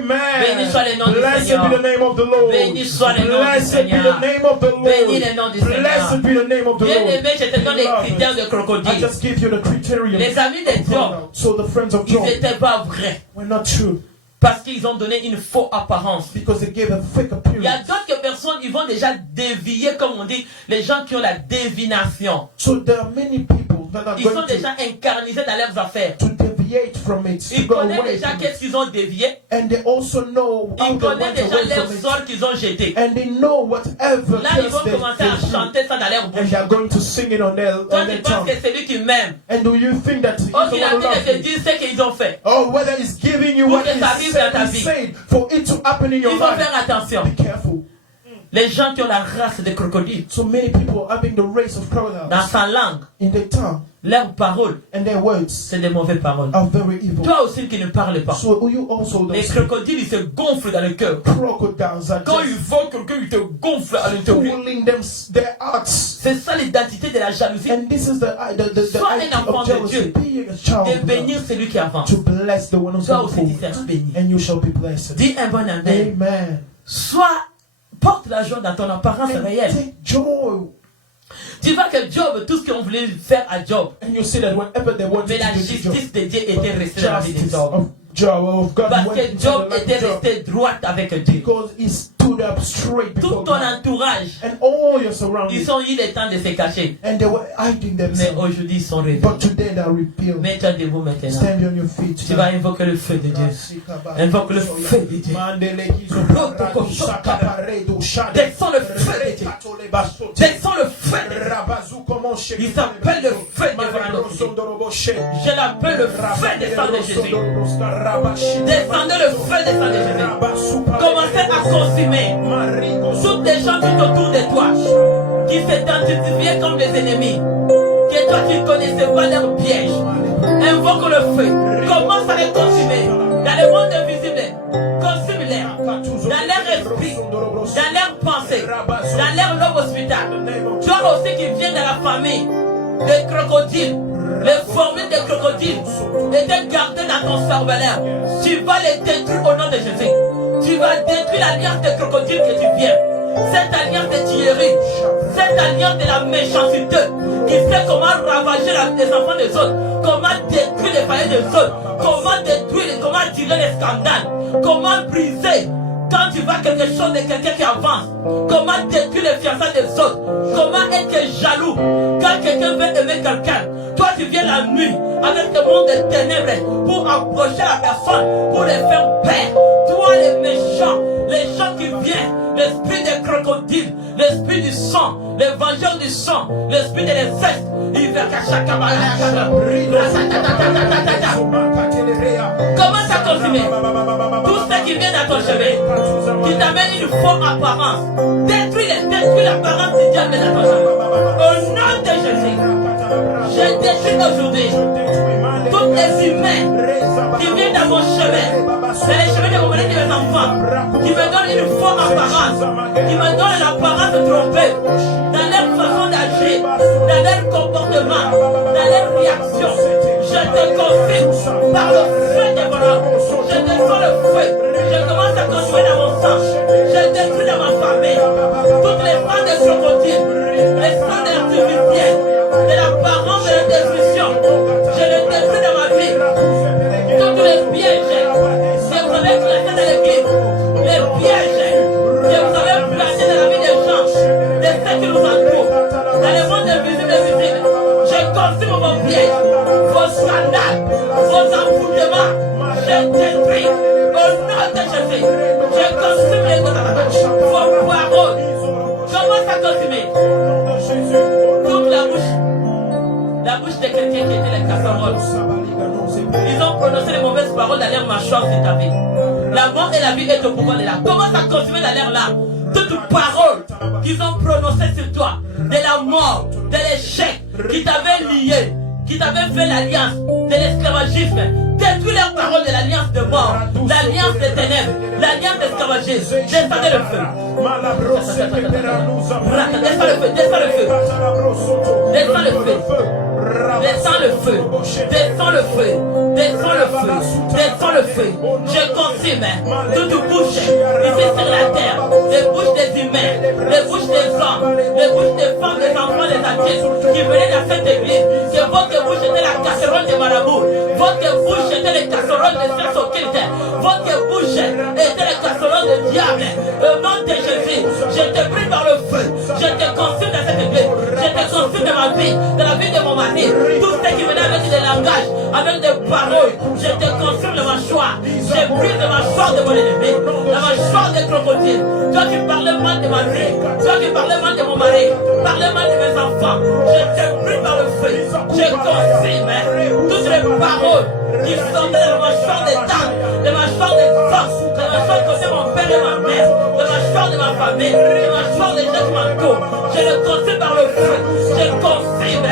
Béni soit le nom Amen. du Blessed Seigneur. be the name of the Lord. Béni soit le nom du Blessed be Seigneur. the name of the Béni Lord. le nom du Seigneur. Blessed be the name of the Bien Lord. aimé, je te donne les Beloved, critères de I crocodile. just give you the criterion. Les amis de Job, So the friends of ils Job n'étaient pas vrais. were not true Parce qu'ils ont donné une fausse apparence. because they gave a fake Il y a appearance. d'autres personnes, ils vont déjà dévier, comme on dit, les gens qui ont la divination. So there are many people that are Ils sont going déjà incarnisés dans leurs affaires. to deviate from it, to Ils go connaissent away déjà from it. qu'est-ce qu'ils ont dévié. And they also know how Ils they connaissent went déjà away leur from it. sort qu'ils ont jeté. And they know whatever Là, ils else vont they commencer à do. chanter ça dans leur And bouche. they are going to sing it on their Toi, tu penses tongue. que c'est lui qui m'aime. And do you think that he's Oh, the qu'il a one who dit de loves te you? dire ce qu'ils ont fait. Or whether he's giving you Pour what que ça arrive dans ta he vie. said for it to happen in Il your faut life. faire attention. Be careful. Les gens qui ont la race de crocodile, So many people having the race of dans crocodiles sa langue, in their tongue leurs paroles, and their words c'est des mauvaises paroles. are very evil. Toi aussi qui ne parles pas. So you also Les those crocodiles, ils se gonflent dans le cœur. crocodiles are Quand ils just voient quelqu'un, ils te gonflent à l'intérieur. fooling them their hearts. C'est ça l'identité de la jalousie. And this is the Sois un idea enfant of de jealousy. Dieu. Being a child Et of bénir God. celui qui avance. To bless the one who's Toi going aussi, tu forward. seras béni. And you shall be blessed. Dis un bon amen. Amen. Sois, porte la joie dans ton apparence réelle. Take joy. Tu vois que Job, tout ce qu'on voulait faire à Job, And you see that whenever they wanted mais la to do the justice de Dieu était restée dans la vie de justice Job. of Job, of God Parce went que into Job the life était of Job, resté droit avec Dieu. because he stood up straight Tout before ton God. entourage, And all your ils surroundings, ont eu le temps de se cacher. and they were hiding Mais themselves. aujourd'hui, ils sont réveillés. But today they are revealed. Mets-toi debout maintenant. Stand on your feet. Tu vas invoquer le feu de Dieu. Invoque le feu de Dieu. Descends le feu de Dieu. Descends le feu de Dieu. Il s'appelle le feu devant notre Dieu. Je l'appelle le feu des sangs de Jésus. Descendez le feu des sangs de Jésus. Commencez à consumer toutes les gens tout autour de toi qui s'identifiaient comme des ennemis, que toi tu ne connaissais pas leur piège. Invoque le feu. Commence à les consumer dans le monde invisible. Consume-les dans leur esprit, dans leur pensée, dans leur lobe hospital. Toi aussi qui viens de la famille des crocodiles, les formules des crocodiles étaient gardées dans ton cerveau. Tu vas les détruire au nom de Jésus. Tu vas détruire l'alliance des crocodiles que tu viens. Cette alliance de tuerie, cette alliance de la méchanceté, qui sait comment ravager les enfants des autres, comment détruire les foyers des autres, comment détruire, comment tirer les scandales, comment briser quand tu vois quelque chose de quelqu'un qui avance, comment détruire les fiançailles des autres, comment être jaloux quand quelqu'un veut aimer quelqu'un. Toi tu viens la nuit avec le monde des ténèbres pour approcher la personne, pour les faire peur. Toi les méchants, les gens qui viennent, l'esprit des crocodiles, l'esprit du sang, l'évangile du sang, l'esprit de l'inceste, il va cacher commence à consumer tout ce qui vient dans ton chemin, qui t'amène une fausse apparence. Détruis l'apparence du diable dans ton chemin. Au nom de Jésus, je détruis aujourd'hui tous les humains qui viennent dans mon chemin. C'est les chemins de mon mari et de mes enfants qui me donnent une fausse apparence, qui me donnent l'apparence trompée dans leur façon d'agir, dans leur comportement, dans leur réaction. Je te confirme par le feu de mon âme. Je descends le feu. Je commence à construire dans mon sang. Je détruis dans ma famille toutes les femmes de crocodile, les sangs de l'artificiel, de l'apparence de la destruction. Je les détruis dans ma vie. Toutes les pièges que vous avez placés dans l'église, les pièges que vous avez placés dans la vie des gens, de ceux qui nous entourent, dans le monde invisible et visible. Je consume vos pièges, vos scandales, vos envoûtements. Je détruis au nom de Jésus. Je consume les vos paroles. Commence à consommer toute la bouche de quelqu'un qui était les casseroles. Ils ont prononcé les mauvaises paroles dans leur mâchoire sur ta vie. La mort et la vie est au pouvoir de là. Commence à consommer dans l'air là toutes paroles qu'ils ont prononcées sur toi, de la mort, de l'échec, qui t'avaient lié, qui t'avaient fait l'alliance de l'esclavagisme. Détruis leurs paroles de l'alliance de mort, l'alliance des ténèbres, l'alliance d'esclavagisme. Descendez le feu. Descends le feu, descends le feu. Descends le feu. Descends le feu. Descends le feu. Descends le feu. Descends le feu. Je consume toute bouche ici sur la terre. Les bouches des humains, les bouches des hommes, les bouches des femmes, des enfants, des adultes qui venaient dans cette église. Que votre bouche était la casserole de marabouts. Votre bouche était les casseroles de sexe occulte. Votre bouche était les casseroles de diable. Au nom de Jésus, je te prie par le feu. Je te consume dans cette église. Je te consume dans ma vie, dans la vie de mon mari. Tout ce qui venait avec des langages, avec des paroles, je te consume de ma joie. Je brise de ma joie de mon ennemi, de ma joie des crocodiles. Toi qui parlais mal de ma vie, toi qui parlais mal de mon mari, parlais mal de mes enfants, je te prie par le feu. Je consume toutes les paroles qui sont de ma joie des dents, de ma joie des sang, de ma joie de mon père et ma mère, de ma joie de ma famille, de ma joie des gens qui m'entourent. Je le consume par le feu. Je consume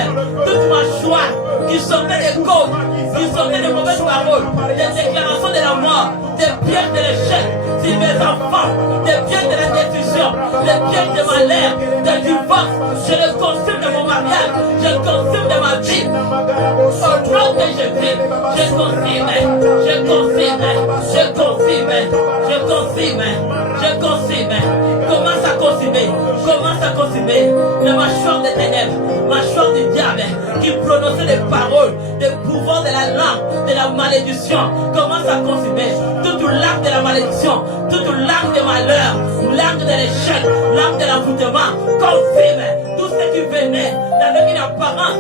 toute ma joie qui sortait des côtes, qui sortait des mauvaises paroles, des déclarations de la mort, des pièges de l'échec, sur mes enfants, des pièges de la destruction, des pièges de malheur, de divorce. Je le consume de mon mariage, je le consume de ma vie. Au nom de Jésus, je consume, je consume, je consume, je consume, je consume. consume. Commence à consumer. Commence à consumer. La mâchoire des ténèbres, mâchoire du diable qui prononçait des paroles, des pouvoirs de la langue, de la malédiction. Commence à consumer toute l'arme de la malédiction, toute l'arme de malheur, l'arme de l'échec, l'arme de l'envoûtement. Consume tout ce qui venait avec une apparence,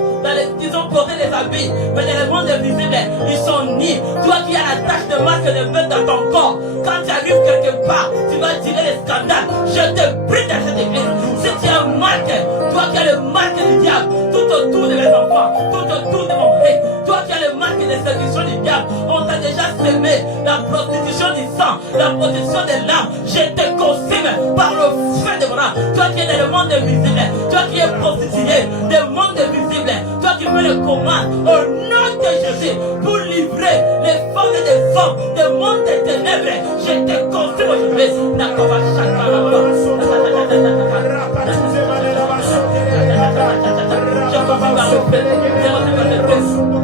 ils ont porté des habits, mais dans le monde invisible, ils sont nus. Toi qui as la tache de masque de bête dans ton corps, quand tu arrives quelque part, tu vas tirer les scandales. Je te prie dans cette église. Si tu as un marque, toi qui as le marque du diable, tout autour de mes enfants, tout autour de mon père, toi qui as le marque de séduction du diable, on t'a déjà semé la prostitution du sang, la prostitution des larmes. Je te consume par le feu de mon âme. Toi qui es dans le monde invisible, toi qui es prostitué, des mondes invisibles, toi qui fais le commandes au nom de Jésus pour livrer les femmes et les hommes des mondes des ténèbres. Je te consume aujourd'hui.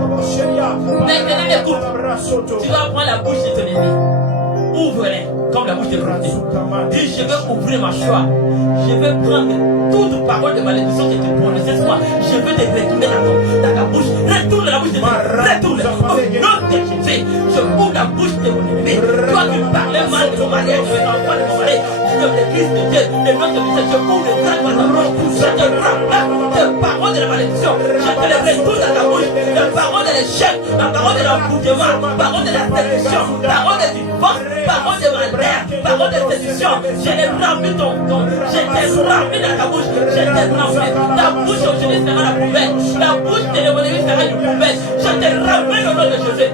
Maintenant écoute, tu vas prendre la bouche de ton ennemi. Ouvre-les comme la bouche de l'ennemi. Dis, je vais ouvrir ma choix. Je vais prendre toute parole de malédiction que tu prononces ce soir. Je vais te retourner dans ta bouche. Retourne la bouche de ton ennemi. Retourne. Au nom de Jésus, je ouvre la bouche de mon ennemi. Toi qui parlais mal de mon mariage, de mes enfants, de mon mari, de l'église de Dieu, de notre visage, je ouvre le grand de ta bouche. Je te ramène des paroles de la malédiction. Je te les retourne dans ta bouche. Les paroles de l'échec, la parole de l'envoûtement, parole de la séduction, parole de divorce, parole de malheur, parole de séduction. Je les remplis je t'ai rempli dans ta bouche. Je t'ai rempli. Ta bouche aujourd'hui sera la poubelle. La bouche de l'ennemi sera une poubelle. Je te ramène au nom de Jésus.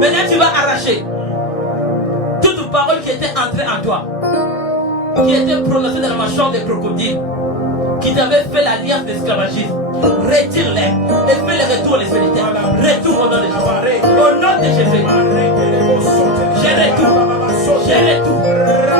Maintenant tu vas arracher toute parole qui était entrée en toi, qui était prononcée dans la mâchoire des crocodiles, qui t'avait fait l'alliance d'esclavagisme. Retire-les et fais le retour les spirituels. Retour au nom de Jésus. Au nom de Jésus. Je retourne. Je retourne.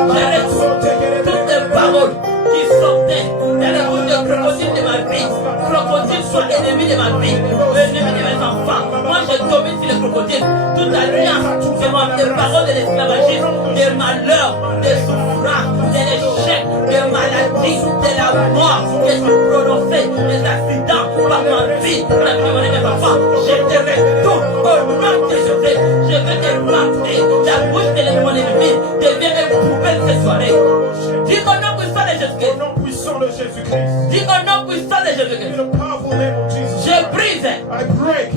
Je retourne. Toutes les paroles qui sortaient dans la bouche de crocodile de ma vie. Crocodile soit ennemi de ma vie, ennemi de mes enfants. Moi je domine sur le crocodile. Toute alliance des paroles de l'esclavagisme, des malheurs, des souffrances, de l'échec, des maladies, de la mort que tu prononçais, des accidents par ma vie, pour la vie de mes enfants. Je te retourne au nom de Jésus. Je vais te remplir. La bouche de mon ennemi devient une poubelle cette soirée. Dis au nom puissant de Jésus-Christ. Au nom puissant de Jésus-Christ. Dis au nom puissant de Jésus-Christ. In the powerful name of Jesus. Je brise. I break.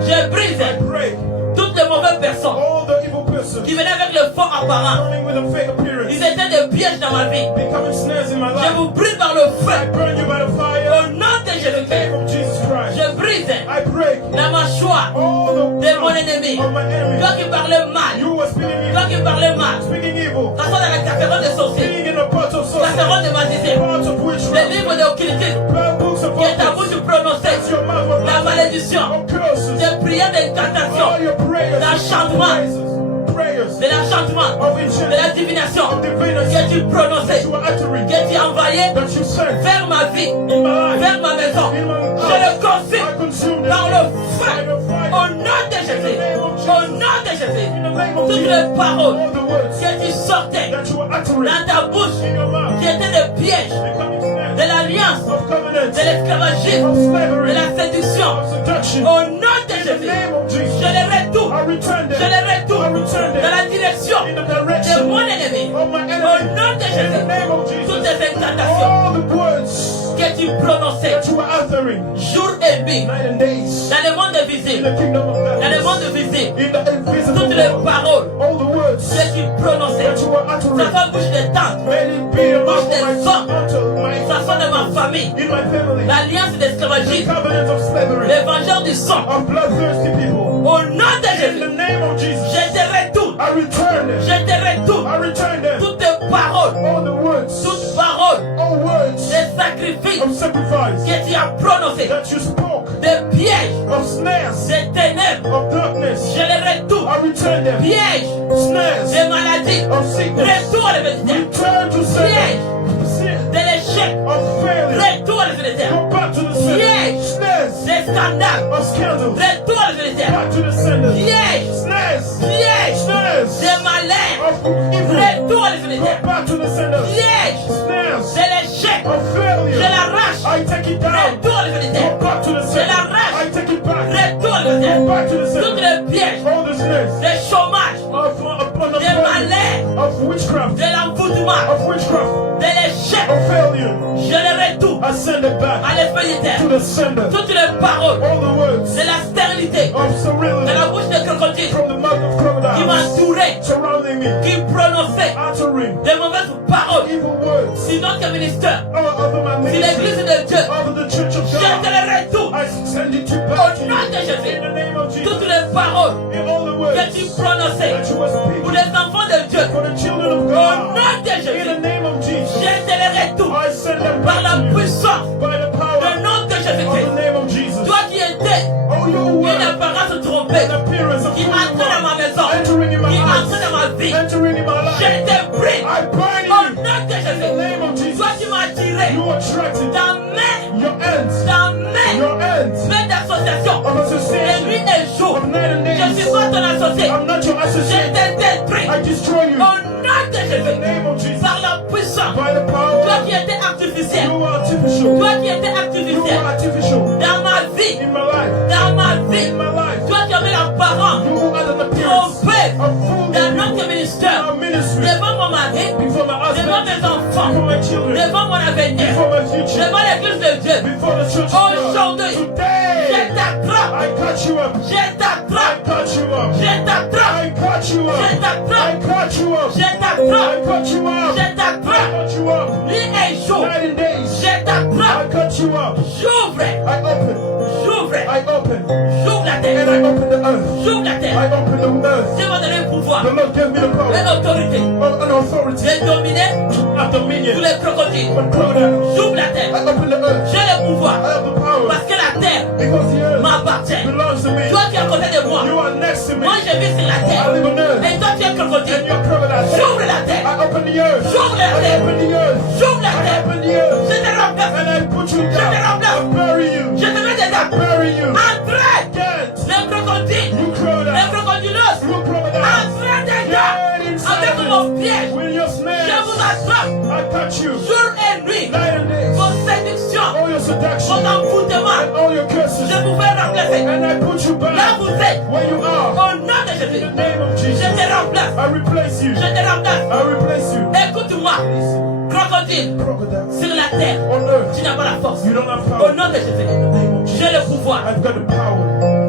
Je brise. I break. Toutes les mauvaises personnes All the evil persons. qui venaient avec le faux apparent. Turning with a fake appearance. Ils étaient des pièges dans ma vie. Becoming snares in my Je life. vous brise par le I feu. burn you by the Au fire. nom de In the Jésus-Christ. name of Jesus Christ. Je brise I break la mâchoire all the de mon ennemi. of my enemy. Toi qui parlais mal. You were speaking Toi evil. qui parlais mal. Speaking evil. T'assois dans la casserole de sorciers. Being in the pot of sorcery. Casserole de magicien. Parts of Les witchcraft. livres de occultisme. Blood books of Qui est à vous prophets. de prononcer. Your mouth of La malédiction. of curses. Des prières All d'incantation. your prayers. L'enchantement. Prayers. De l'enchantement. Of De enchantment. la divination. Of divinity. Que tu prononçais. You are uttering. Que tu envoyais That you sent vers ma vie. in my life. Vers ma maison. In my Je le house. consume I consume them. par le By feu. the fire. Au nom de Jésus. Au nom de Jésus. In the name of Toutes Jesus. les paroles All the words que tu sortais that you are uttering dans ta bouche, in your mouth. qui étaient des pièges Becoming snares de l'alliance, of covenants. de l'esclavagisme, Of de slavery. la séduction. Of seduction. Au nom de In the Jésus, name of Jesus. je les retourne. I return Je them. les retourne I return dans them la direction in the de direction mon ennemi. of my Au enemy. nom de In the Jésus, name of toutes Jesus. les incantations All the words que tu prononçais that you are uttering jour et nuit night and days dans le monde in visible, the kingdom of dans le darkness. monde visible, In the invisible toutes les world. paroles All the words que tu prononçais, that you are ça uttering. soit bouche de tente, May it be a Bouche des my hommes. unto ça my soit de ma famille, in my family. l'alliance The d'esclavagisme, covenant of slavery. les vengeurs du sang. Of bloodthirsty people. Au nom de In Jésus, the name of Jesus. je te retourne, I return them. je te retourne I return them. toutes tes paroles, All the words. toutes paroles, All words des sacrifices of sacrifice que tu as prononcés, that you spoke. des pièges, Of snares. des ténèbres, Of darkness. je les retourne, I return them. pièges, Snares. des maladies, Of sickness. retour à l'humanité, Return to sin. de l'échec, Of failure. retour à l'humanité, Go back to the sin. Yes. Snares. des scandales, of scandals. retourne vers les terres. Back to the senders. Pièges, Snares. pièges, Snares. des malins, Of evil. retourne vers les Go terres. back to the senders. Pièges, Snares. de l'échec, Of je failure. l'arrache. I take it down. Retourne vers les Go terres. back to the Je senders. l'arrache. I take it back. Retourne vers les terres. Go back to the Toutes senders. les pièges, All the snares. le chômage, Of des malins, of witchcraft. de l'envoûtement, Of witchcraft. de l'échec, Of failure. je les retourne I send it back à l'esprit des terres. to the sender. Toutes les paroles All the words de la stérilité, of de sterility la bouche des crocodiles from the mouth of qui crocodiles m'entouraient, surrounding me, qui prononçaient uttering des mauvaises paroles, evil words sinon que ministère, over my si l'église ministry, de Dieu, over the church of je te God. les retourne I send it to au back to nom you de Jésus. in the name of Jesus. Toutes les paroles In all the que words tu prononçais that you were pour speaking les enfants de Dieu, for the children of au God, nom de in the Jésus, name of Jesus, je te les retourne I send them par back la to you puissance by the du power nom de of Jésus-Christ. the name of Jesus. Toi qui étais Oh, your une word, apparence trompée, an appearance of qui who you entre dans ma are, maison, entering in my qui entre house, dans ma vie, entering in my je life. te prie I burn au you nom de in the Jésus. name of Jesus. Toi qui m'as attiré You attracted dans mes your ends, your ends d'association of de association nuit et jour. of night and Je ne suis days. pas ton associé. I'm not your Je associate. te détruis I destroy you au nom de in the Jésus. name of Jesus. Par la puissance. By the Toi power, qui étais artificiel. you are artificial. Toi qui étais You artificiel. are artificial Dans ma vie. in my life. Dans ma vie. In my life, Toi qui avais l'apparence you had an appearance trompée of dans fool notre ministère. our ministry Devant mon mari. before my Devant husband, mes enfants. before my children, Devant mon avenir. before my future, Devant l'église de Dieu. before the church of God. Aujourd'hui. Today, Je t'attrape. I cut you up. Je I t'attrape. cut you up. Je t'attrape. I cut you Je up. I t'attrape. cut you up. Je I t'attrape. cut you up. Je I t'attrape. cut you up. Nuit et jour. Night and days. Je t'attrape. I cut you up. J'ouvre. I open. J'ouvre. I open. J'ouvre la And terre. I open the earth. J'ouvre la I terre. open the earth. Dieu m'a donné le pouvoir. The Lord gave me the Et power l'autorité. and authority De dominer to have tous dominion. les crocodiles. But crocodiles. J'ouvre la I terre. open the earth. J'ai le pouvoir. I have the power Parce que la terre because the earth m'appartient. belongs to me. Toi qui es à côté de moi. You are next to me. Moi je vis sur la I terre. live on earth. Et toi tu es And crocodile. you're crocodiles. J'ouvre la terre. I open the earth. J'ouvre la I terre. open the earth. J'ouvre la I terre. open the earth. Je te remplace. And I put you Je te down. remplace. I bury you. Je te mets dedans. Bury you. Entrez. Get. Les crocodiles. You Les crocodiles. crocodilos. You crocodiles. Entrez dedans. Get Avec inside mon me. piège. With your Je snares. vous attrape. I touch you. Jour et nuit. Night and days. Vos séductions. All your seduction. Vos envoûtements. And all your curses. Je vous fais remplacer. And I put you Là back vous êtes. where you are. Au nom de In Jésus. the name of Je Jesus. te remplace. I replace you. Je te remplace. I replace you. Écoute-moi. Crocodile. Crocodiles. Sur la terre. On earth. Tu n'as pas la force. You don't have Au power. nom de Jésus. In the name of Jesus. J'ai le pouvoir. I've got the power.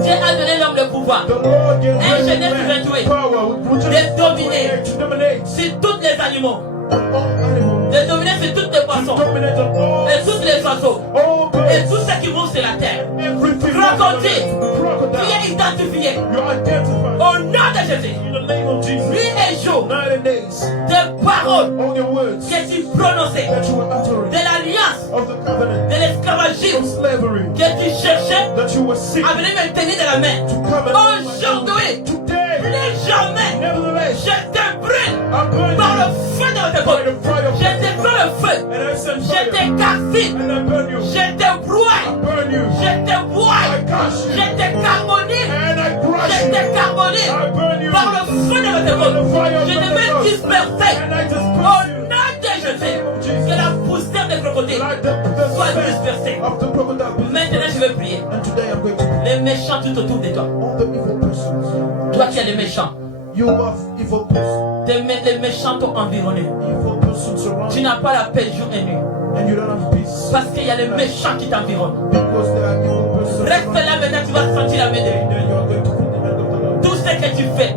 Dieu a donné l'homme le pouvoir. The Lord gave Un man Genèse 28. power De dominer. to dominate Sur tous les animaux. all animals. De dominer sur toutes les To poissons. dominate on all, Et tous les oiseaux. all Et birds. tout ce qui move sur la terre. Everything. Crocodile. Tu Crocodile. es identifié. You're identified. Au nom de Jésus. In the name of Jesus. Nuit et jour. Night and days. Des paroles All your words que tu prononçais. that you were uttering De l'alliance. of the covenant De of l'esclavagisme. slavery Que tu cherchais that you were sick à venir me tenir de la main. to come and Aujourd'hui. today. Plus jamais. Nevertheless, Je te brûle. I burn Par le you feu de votre by épaule. the fire of Je te prends le feu. and I send Je fire te calcine. and I burn you. Je te I broie. burn you. Je te I broie. crush you Je te carbonise. and I crush Je you. te carbonise. I burn you Par le feu de votre épaule. Je te mets dispersé. and I Au disperse you. nom de Jésus. Que la poussière des crocodiles Like the soit scent dispersée. of the crocodile. Maintenant, je vais prier. And today I'm going to Les méchants tout autour de toi. all the evil persons. Toi qui es les méchants. You have evil persons. Les méchants t'ont environné. Evil persons surround Tu you n'as pas la paix jour et nuit. and you don't have peace. Parce qu'il y a les méchants qui t'environnent. Because there are evil persons Reste around là maintenant, tu vas sentir la main de Dieu. you. Then you are going to feel the hand of the Lord. Tout ce que tu fais.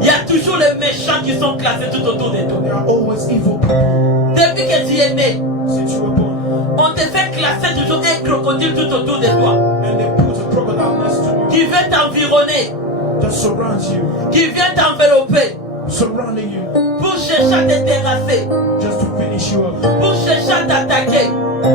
Il y a toujours les méchants qui sont classés tout autour de toi. There are always evil people. Depuis que tu es né, Since you were born, on te fait classer toujours un crocodile tout autour de toi. and they put a crocodile next to you Qui veut t'environner. that surrounds you, Qui vient t'envelopper. surrounding you, Pour chercher à te terrasser. just to finish you up, Pour chercher à t'attaquer.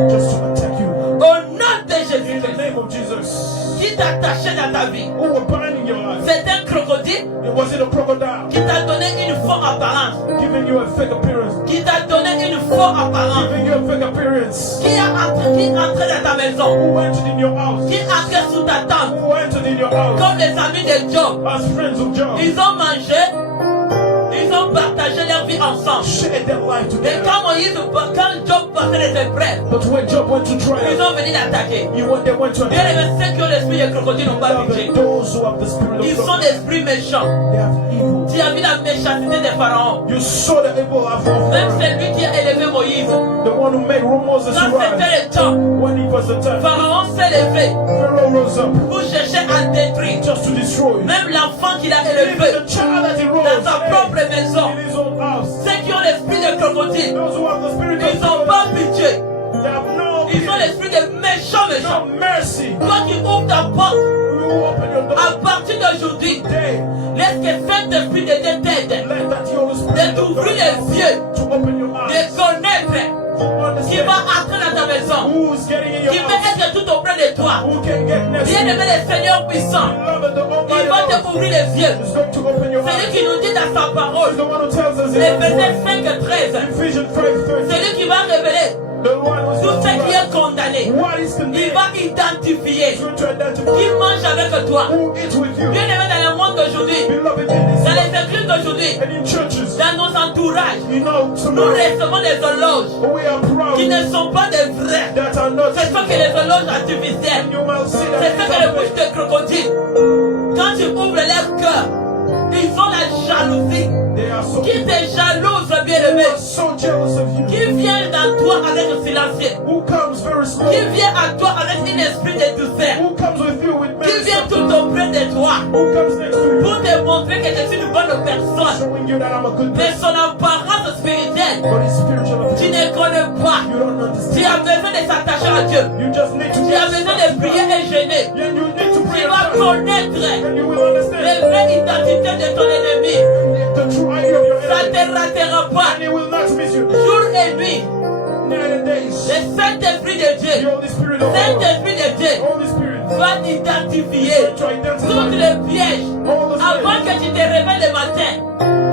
just to attack you. Au nom de In the Jésus-Christ. name of Jesus, Qui t'attachait dans ta vie. who were binding your life? C'est un crocodile Was it a crocodile qui t'a donné une forte apparence. giving you you a fake appearance, qui t'a donné une fausse apparence, giving you a fake appearance, qui est entré dans ta maison, who entered in your house, qui est entré sous ta tente, who entered in your house, comme les amis de Job. as friends of Job, Ils ont mangé, ils ont partagé leur vie ensemble. shared their life Mais together. quand Job passait les épreuves, But when Job went to ils trial, ont venu l'attaquer. they went to Bien aimé, ceux qui ont l'esprit de crocodile n'ont pas pitié. those who have the spirit Ils of sont God, d'esprit méchant. they have evil. Tu as vu la méchanceté des pharaons. You saw the evil of Même Pharaoh, c'est lui qui a élevé Moïse. the one who made Moses Quand c'était rise. le temps, When it was the time, Pharaon s'est levé Pharaoh rose up pour chercher à détruire just to destroy you. même l'enfant qu'il a Even élevé the child that he dans rose sa propre maison. in his own house. Ceux qui ont l'esprit de crocodile, Those who have the spirit ils of n'ont God, pas pitié. they have no Ils ont pity, l'esprit de méchant. no mercy. Quand tu ouvres ta porte, You open your door à partir d'aujourd'hui, today. laisse que cet esprit de t'aide Let that Holy Spirit de t'ouvrir les yeux, to open your de eyes, connaître to qui understand va entrer dans ta maison, who is getting in your qui peut house, être tout auprès de toi. who can get next to Bien you. aimé le Seigneur puissant, Beloved, the il Almighty va te Lord ouvrir les yeux. is going to open your C'est lui eyes. qui nous dit dans sa He's parole, the one who tells us in les His versets word, 5 et 13, Ephesians 5:13, c'est lui qui va révéler the one who's tout going ce qui est to condamné. what is Il condemned, va identifier is going to identify qui mange avec toi. who is with you. Bien aimé dans le monde d'aujourd'hui, Beloved, in this dans world, les églises d'aujourd'hui, and in churches, dans nos entourages, you know, nous tonight, recevons des éloges we are proud qui ne sont pas des vrais. that are not Ce sont que les éloges artificiels. you will see C'est that ce que les bouches de crocodile. Quand tu ouvres leur cœur, ils ont la jalousie. they are so, Qui te jalouse, bien who aimé. are so jealous of you, Qui vient dans toi avec le silencieux. who comes very small, Qui vient à toi avec un esprit de douceur. who comes with you with Qui many vient tout symptoms, auprès de toi. who comes next to you, Pour te montrer que je suis une bonne personne. showing you that I'm a good Mais person, son apparence spirituelle, but it's spiritual. tu ne connais pas. You don't Tu understand. as besoin de s'attacher à Dieu. You just need to Tu as besoin de prier et jeûner. You need to Tu pray vas and connaître you will understand les vraies identités de ton ennemi. the true idea of your Ça ne enemy, te ratera pas. and he will not miss you. Jour et nuit, Night and days, le Saint-Esprit de the Dieu, Holy Spirit of God, Saint-Esprit de Dieu Holy Spirit, va t'identifier to identify toutes les pièges. all the Avant sins. que tu te réveilles le matin,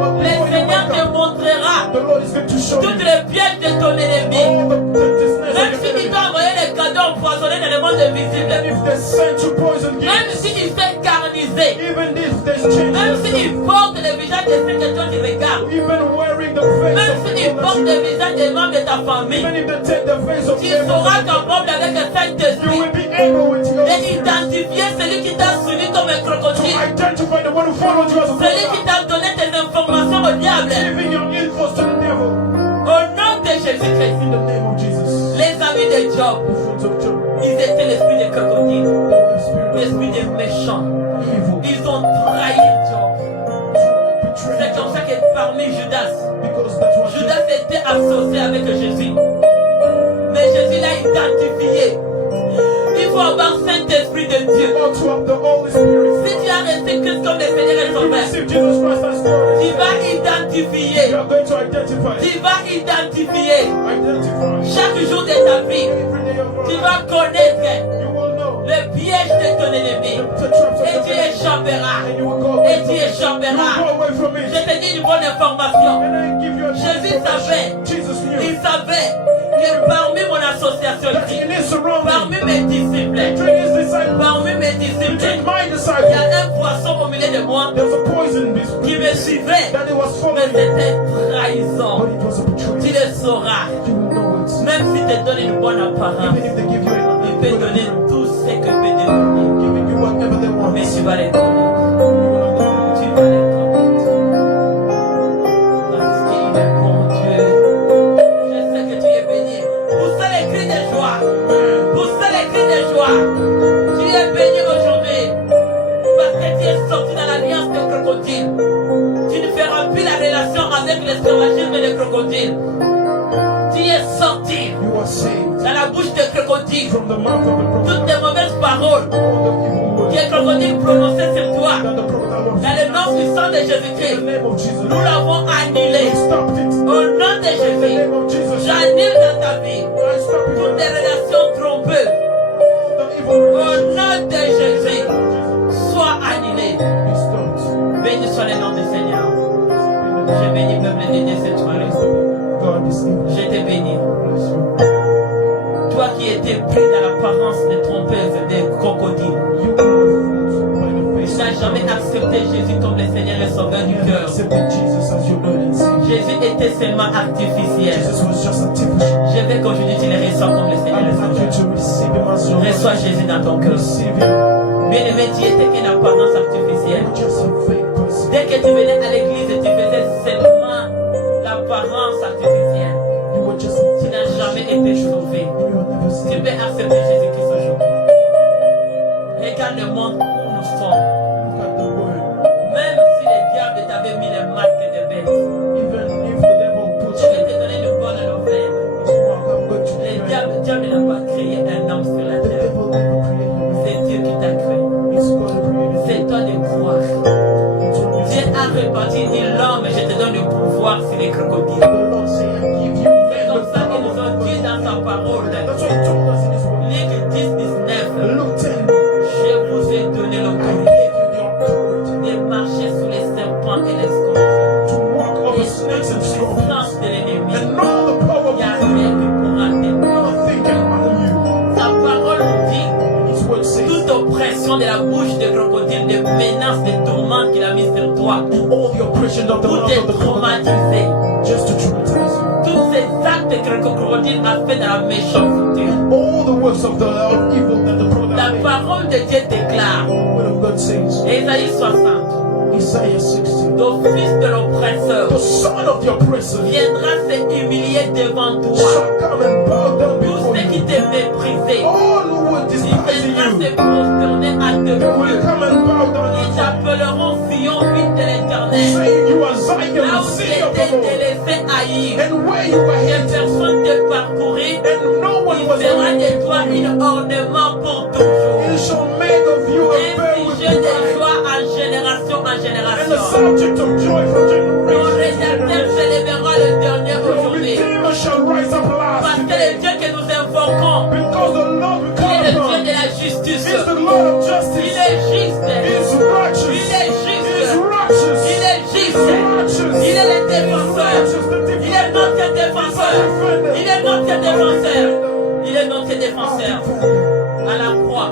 But le before you Seigneur wake te up, montrera the Lord is going to show toutes you les pièges de ton ennemi. all the business Même of si your il enemy. t'a envoyé des cadeaux empoisonnés dans le monde invisible, If they sent you poison même gifts, si il s'est carnisé, even if they change même themselves, s'il porte le visage de ceux que toi tu regardes, even wearing the face même of s'il people porte that le visage des membres de ta famille, even if they take the face of tu them, seras capable avec le you Saint-Esprit will be able with your spirit d'identifier celui qui t'a suivi comme un to crocodile, identify the one who followed you as a celui qui follower, t'a donné tes informations au diable. giving your infos to the devil. Au nom de Jésus-Christ, In the name of Jesus. les amis de Job, The fruits of Job, ils étaient l'esprit de crocodile, the spirit l'esprit of des méchants. evil, Ils ont trahi Job. C'est betrayed comme ça que parmi Judas, because that's what Judas était associé avec Jésus. Mais Jésus l'a identifié. Il faut avoir Saint-Esprit de Dieu. you ought to have the Holy Spirit. Si tu as reçu Christ comme le Seigneur et You Sauveur, receive Jesus Christ as Lord. tu vas You identifier. are going to identify. Tu vas identifier Identify. chaque jour de ta vie. Every day of Tu your vas life. connaître You will know le piège de ton ennemi. the traps of Et the tu devil. échapperas. And you will go Et away tu from it. You will échapperas. go away from Je it. te dis une bonne information. And I give you a Jésus savait. Jesus Il knew savait que parmi mon association that ici, in his surrounding, parmi mes disciples, between his disciples, parmi mes between disciples, my il y disciples, a un poisson au milieu de moi there's a poison qui me suivait. that it was Mais following, c'était trahison. but it was a Tu betrayal. le sauras. You will know it. Même si te donne une bonne apparence, Even if they give you il peut a donner tout ce que peut donner. giving you whatever they want, Mais you tu vas les connaître. will understand. Tu vas les connaître. Parce qu'il est bon Dieu. Je sais que tu es béni. Poussez les cris de joie. Poussez les cris de joie. Tu es béni aujourd'hui. Parce que tu es sorti dans l'alliance des crocodiles. Tu ne feras plus la relation avec l'esclavagisme des crocodiles. Tu es sorti You are saved dans la bouche des crocodiles. from the mouth of the Toutes prophet. les mauvaises paroles All the evil words que les crocodiles prononçaient sur toi. that the prophet Dans was le nom puissant de in the Jésus-Christ, name of Jesus. nous l'avons annulé. I stopped it. Au nom de In the Jésus, name of Jesus. j'annule dans ta vie I stop it. toutes les relations trompeuses. All the evil Au relations. nom de Jésus, Jesus. sois annulé. Be stopped. Béni soit le nom du Seigneur. In the Je bénis le peuple de Dieu cette soirée. God this evening. Je te bénis. Bless you. Toi qui étais pris dans l'apparence des trompeuses, des crocodiles. You who were fooled by the Tu face n'as of jamais accepté Jésus comme le Seigneur et Sauveur du You cœur. accepted Jesus as your Lord and Savior. Jésus était seulement artificiel. Jesus was just artificial. Je veux qu'aujourd'hui tu le reçois comme le Seigneur I et want you Sauveur. to receive Him as your Reçois Lord. Jésus dans ton cœur. Receive Him. Bien-aimé, tu étais qu'une apparence artificielle. You're just a fake person. Dès que tu venais à l'église, tu faisais seulement l'apparence artificielle. You were just a Tu n'as jamais été sauvé. You were never Tu saved. peux accepter Jésus-Christ aujourd'hui. Regarde le monde où nous sommes. Look at the word. Même si le diable t'avait mis les marques de bête, Even if the devil puts je vais you te donner une bonne nouvelle. in his mark, I'm going to Le pray. diable n'a pas créé un homme sur la The terre. devil never created you. C'est Dieu qui t'a créé. It's God who created C'est you. toi de croire. It's only Dieu a réparti ni l'homme, je te donne le pouvoir sur les crocodiles. the Lord saying, I give you C'est men comme the ça qu'il nous power. a dit dans sa parole. That's what He told us in His word. Luc 10, 19. Luke 10. Je vous ai donné I l'autorité gave you the authority de marcher sous les serpents et les scorpions. to walk over Et sous les snakes and scorpions. puissances de l'ennemi. And know the power Il n'y a of rien qui pourra t'aider. nothing can harm you. Sa parole nous dit His word says, toute oppression de la bouche de crocodile, des menaces, des tourments qu'il a mis sur toi. all the oppression of the Tout mouth est of the crocodile, traumatisé. just to traumatize you. Tous ces actes que le crocodile a fait dans la méchanceté. All the works of evil that the crocodile La made. parole de Dieu déclare, The word of God says, Ésaïe 60, Isaiah 60, l'office de l'oppresseur the son of the oppressor viendra se humilier devant toi. shall come and bow down Tous before ceux qui you. te méprisaient, All who will ils despise viendront you, se prosterner à tes they will pieds. come and bow down Ils before t'appelleront Sion, ville de you, l'Éternel. saying you are Là Zion, où the tu city of étais the Lord. délaissé, haï, And where you were que hated, personne te parcourit, and no one il was fera around de toi un ornement pour toujours. He shall make of you a Un bear with sujet de pride, joie en génération en and a génération. subject of joy from Ton generation to rédempteur generation. s'élèvera le dernier Your aujourd'hui. Redeemer shall rise up Parce last que le today, Dieu que nous invoquons, because the Lord we il est call le Dieu upon de la justice. is the Lord of Il justice. est juste. He is righteous. Il est He is juste. righteous. Il est juste. Righteous. Il est le He is défenseur. righteous, the Il est notre defender. défenseur. Il est notre défenseur. Il est notre défenseur. À la croix,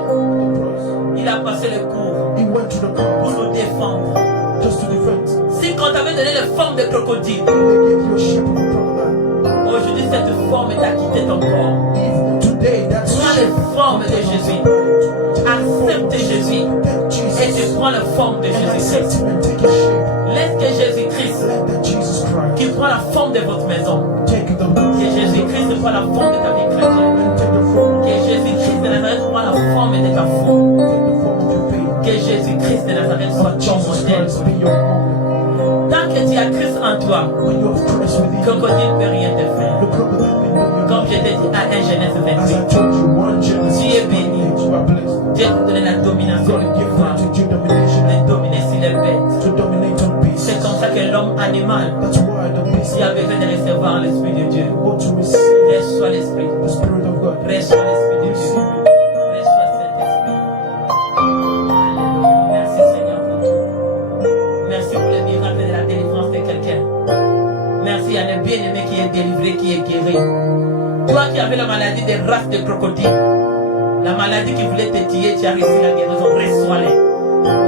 il a passé le cours He went to the pour cross nous défendre. just to defend. Si quand t'avait donné la forme de crocodile, They gave you a shape of a crocodile. aujourd'hui cette forme t'a quitté ton corps. If today that's Prends la forme de Jésus. Accepte Jésus. Et tu prends la forme de and accept Jésus-Christ. him and take his shape. Laisse que Jésus-Christ, Let that Jesus qui Christ prend la forme de votre maison, take the que Jésus-Christ prend la forme de ta vie chrétienne, and take the form, que Jésus-Christ de Nazareth prend la forme de ta foi, take the form of your faith. que Jésus-Christ de Nazareth soit Let ton Jesus modèle. Christ be your model. Tant que tu as Christ en toi, When you have Christ within le you, crocodile ne peut rien te faire. the crocodile can know you. Comme je t'ai dit à 1 Genèse As I 28, told you, 1 Genesis, Tu es béni. you are blessed. Dieu t'a donné la domination God du give pouvoir right to you domination de dominer sur les bêtes. to dominate on beasts. C'est comme ça que l'homme animal, That's why the beast s'il a besoin de recevoir l'Esprit de Dieu, ought to receive reçois l'Esprit, the Spirit of God. reçois l'Esprit de Dieu, Receive it. reçois cet Esprit. Alléluia. Merci Seigneur pour tout. Merci pour le miracle de la délivrance de quelqu'un. Merci à le bien-aimé qui est délivré, qui est guéri. Toi qui avais la maladie des races de crocodile, la maladie qui voulait te tuer, tu as reçu la guérison, reçois-les.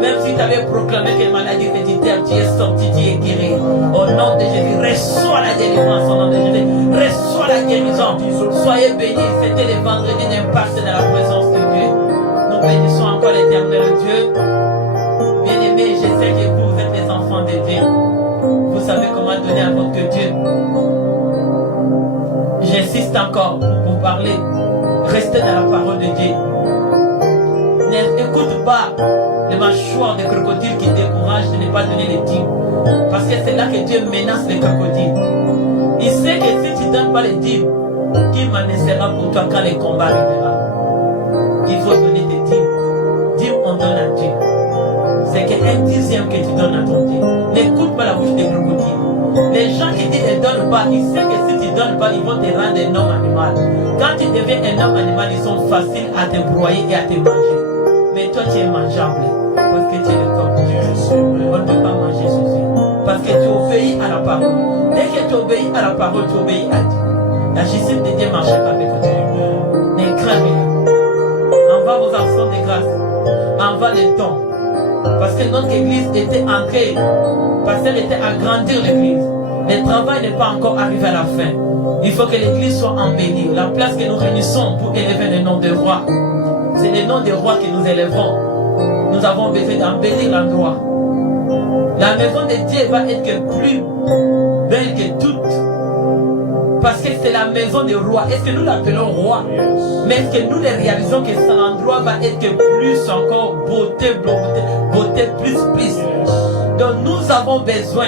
Même si tu avais proclamé que la maladie héréditaire, tu es sorti, tu es guéri. Au nom de Jésus, reçois la délivrance au nom de Jésus. Reçois la guérison. Soyez bénis. C'était le vendredi d'impact dans la présence de Dieu. Nous bénissons encore l'éternel Dieu. Bien-aimés, je sais que vous êtes les enfants de Dieu. Vous savez comment donner à votre Dieu. J'insiste encore pour vous parler. Restez dans la parole de Dieu. N'écoute pas les mâchoires des crocodiles qui découragent de ne pas donner les dîmes. Parce que c'est là que Dieu menace les crocodiles. Il sait que si tu ne donnes pas les dîmes, qui menacera pour toi quand les combats arrivera. Il faut donner des dîmes. Dîmes, on donne à Dieu. C'est qu'un dixième que tu donnes à ton Dieu. N'écoute pas la bouche des crocodiles. Les gens qui disent ne donnent pas, ils savent que si tu ne donnes pas, ils vont te rendre un homme animal. Quand tu deviens un homme animal, ils sont faciles à te broyer et à te manger. Mais toi, tu es mangeable. Parce que tu es le corps de Dieu. On ne peut pas manger Jésus. Parce que tu obéis à la parole. Dès que tu obéis à la parole, tu obéis à Dieu. La justice de Dieu marche avec toi. Ne crains rien. Envoie vos actions de grâce. Envoie les dons. Parce que notre église était entrée. Pasteur était à grandir l'église. Le travail n'est pas encore arrivé à la fin. Il faut que l'église soit embellie. La place que nous réunissons pour élever le nom de roi. C'est le nom de roi que nous élevons. Nous avons besoin d'embellir l'endroit. La maison de Dieu va être plus belle que toute. Parce que c'est la maison du roi. Est-ce que nous l'appelons roi? Mais est-ce que nous les réalisons que cet endroit va être plus encore beauté, beauté, plus. Donc nous avons besoin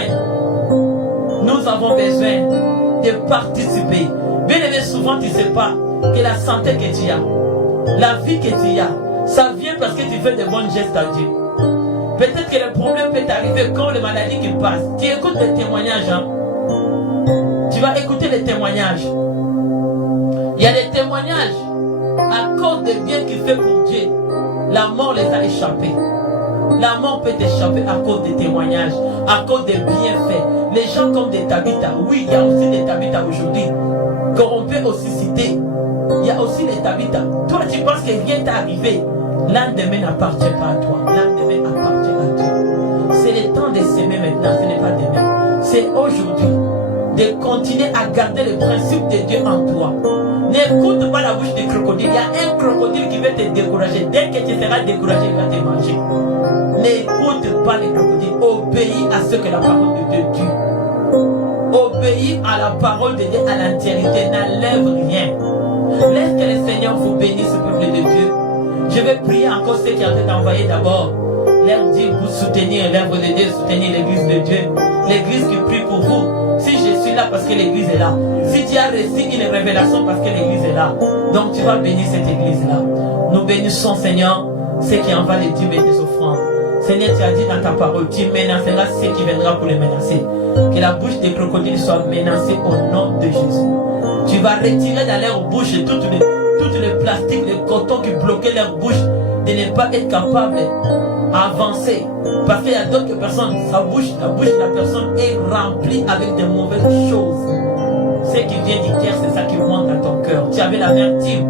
de participer. Bien aimé, souvent tu ne sais pas que la santé que tu as, la vie que tu as, ça vient parce que tu fais de bons gestes à Dieu. Peut-être que le problème peut t'arriver quand les maladies qui passent. Tu écoutes les témoignages, hein? Tu vas écouter les témoignages. Il y a des témoignages à cause des biens qu'il fait pour Dieu. La mort les a échappés. La mort peut t'échapper à cause des témoignages, à cause des bienfaits. Les gens comme des Tabitha, oui, il y a aussi des Tabitha aujourd'hui, qu'on peut aussi citer. Il y a aussi les Tabitha. Toi, tu penses que rien t'est arrivé. L'endemain n'appartient pas à toi. L'endemain appartient à Dieu. C'est le temps de s'aimer maintenant, ce n'est pas demain. C'est aujourd'hui de continuer à garder le principe de Dieu en toi. N'écoute pas la bouche des crocodiles. Il y a un crocodile qui va te décourager. Dès que tu seras découragé, il va te manger. N'écoute pas les crocodiles. Obéis à ce que la parole de Dieu dit. Obéis à la parole de Dieu à l'entièreté. N'enlève rien. Laisse que le Seigneur vous bénisse, peuple de Dieu. Je vais prier encore ceux qui ont été envoyés d'abord. Leur dire pour soutenir l'œuvre de Dieu, soutenir l'église de Dieu. L'église qui prie pour vous. Si je suis là parce que l'église est là. Si tu as reçu une révélation parce que l'église est là. Donc tu vas bénir cette église-là. Nous bénissons, Seigneur, ceux qui envoient les dîmes et des offrandes. Seigneur, tu as dit dans ta parole, tu menaceras ceux qui viendront pour les menacer. Que la bouche des crocodiles soit menacée au nom de Jésus. Tu vas retirer dans leur bouche toutes les plastiques, les cotons qui bloquaient leur bouche, de ne pas être capable d'avancer. Parce qu'il y a d'autres personnes, la bouche de la personne est remplie avec de mauvaises choses. Ce qui vient du cœur, c'est ça qui monte dans ton cœur. Tu avais l'amertume,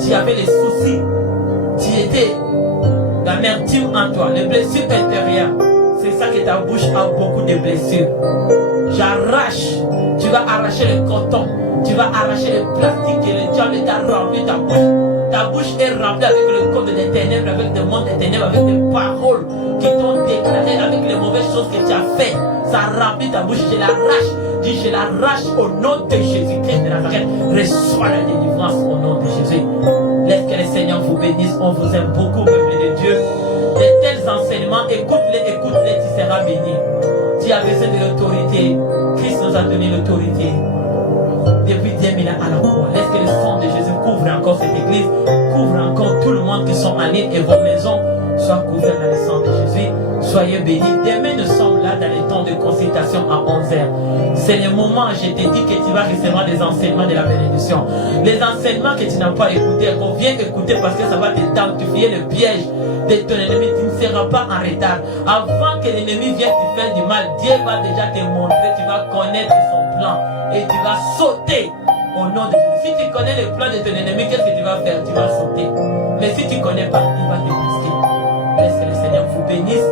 tu avais les soucis, tu étais l'amertume en toi, les blessures intérieures. C'est ça que ta bouche a beaucoup de blessures. J'arrache, tu vas arracher le coton, tu vas arracher le plastique et le diable t'a rempli ta bouche. Ta bouche est remplie avec le code des ténèbres, avec le monde des ténèbres, avec des paroles qui t'ont déclaré, avec les mauvaises choses que tu as faites. Ça remplit ta bouche, je l'arrache. Dis, je l'arrache au nom de Jésus-Christ de Nazareth. Reçois la délivrance au nom de Jésus. Laisse que le Seigneur vous bénisse. On vous aime beaucoup, peuple de Dieu. De tels enseignements, écoute-les, tu seras béni. Tu as besoin de l'autorité. Christ nous a donné l'autorité. Depuis 10 000 ans à la croix. Laisse que le sang de Jésus couvre encore cette église, couvre encore tout le monde qui sont en ligne et vos maisons soient couvertes dans le sang de Jésus. Soyez bénis. Demain, nous sommes là dans les temps de consultation à 11h. C'est le moment, je t'ai dit que tu vas recevoir des enseignements de la bénédiction. Les enseignements que tu n'as pas écoutés, reviens écouter parce que ça va t'identifier le piège de ton ennemi. Tu ne seras pas en retard. Avant que l'ennemi vienne te faire du mal, Dieu va déjà te montrer, tu vas connaître son plan. Et tu vas sauter au nom de Jésus. Si tu connais le plan de ton ennemi, qu'est-ce que tu vas faire? Tu vas sauter. Mais si tu ne connais pas, il va te brusquer. Laisse que le Seigneur vous bénisse.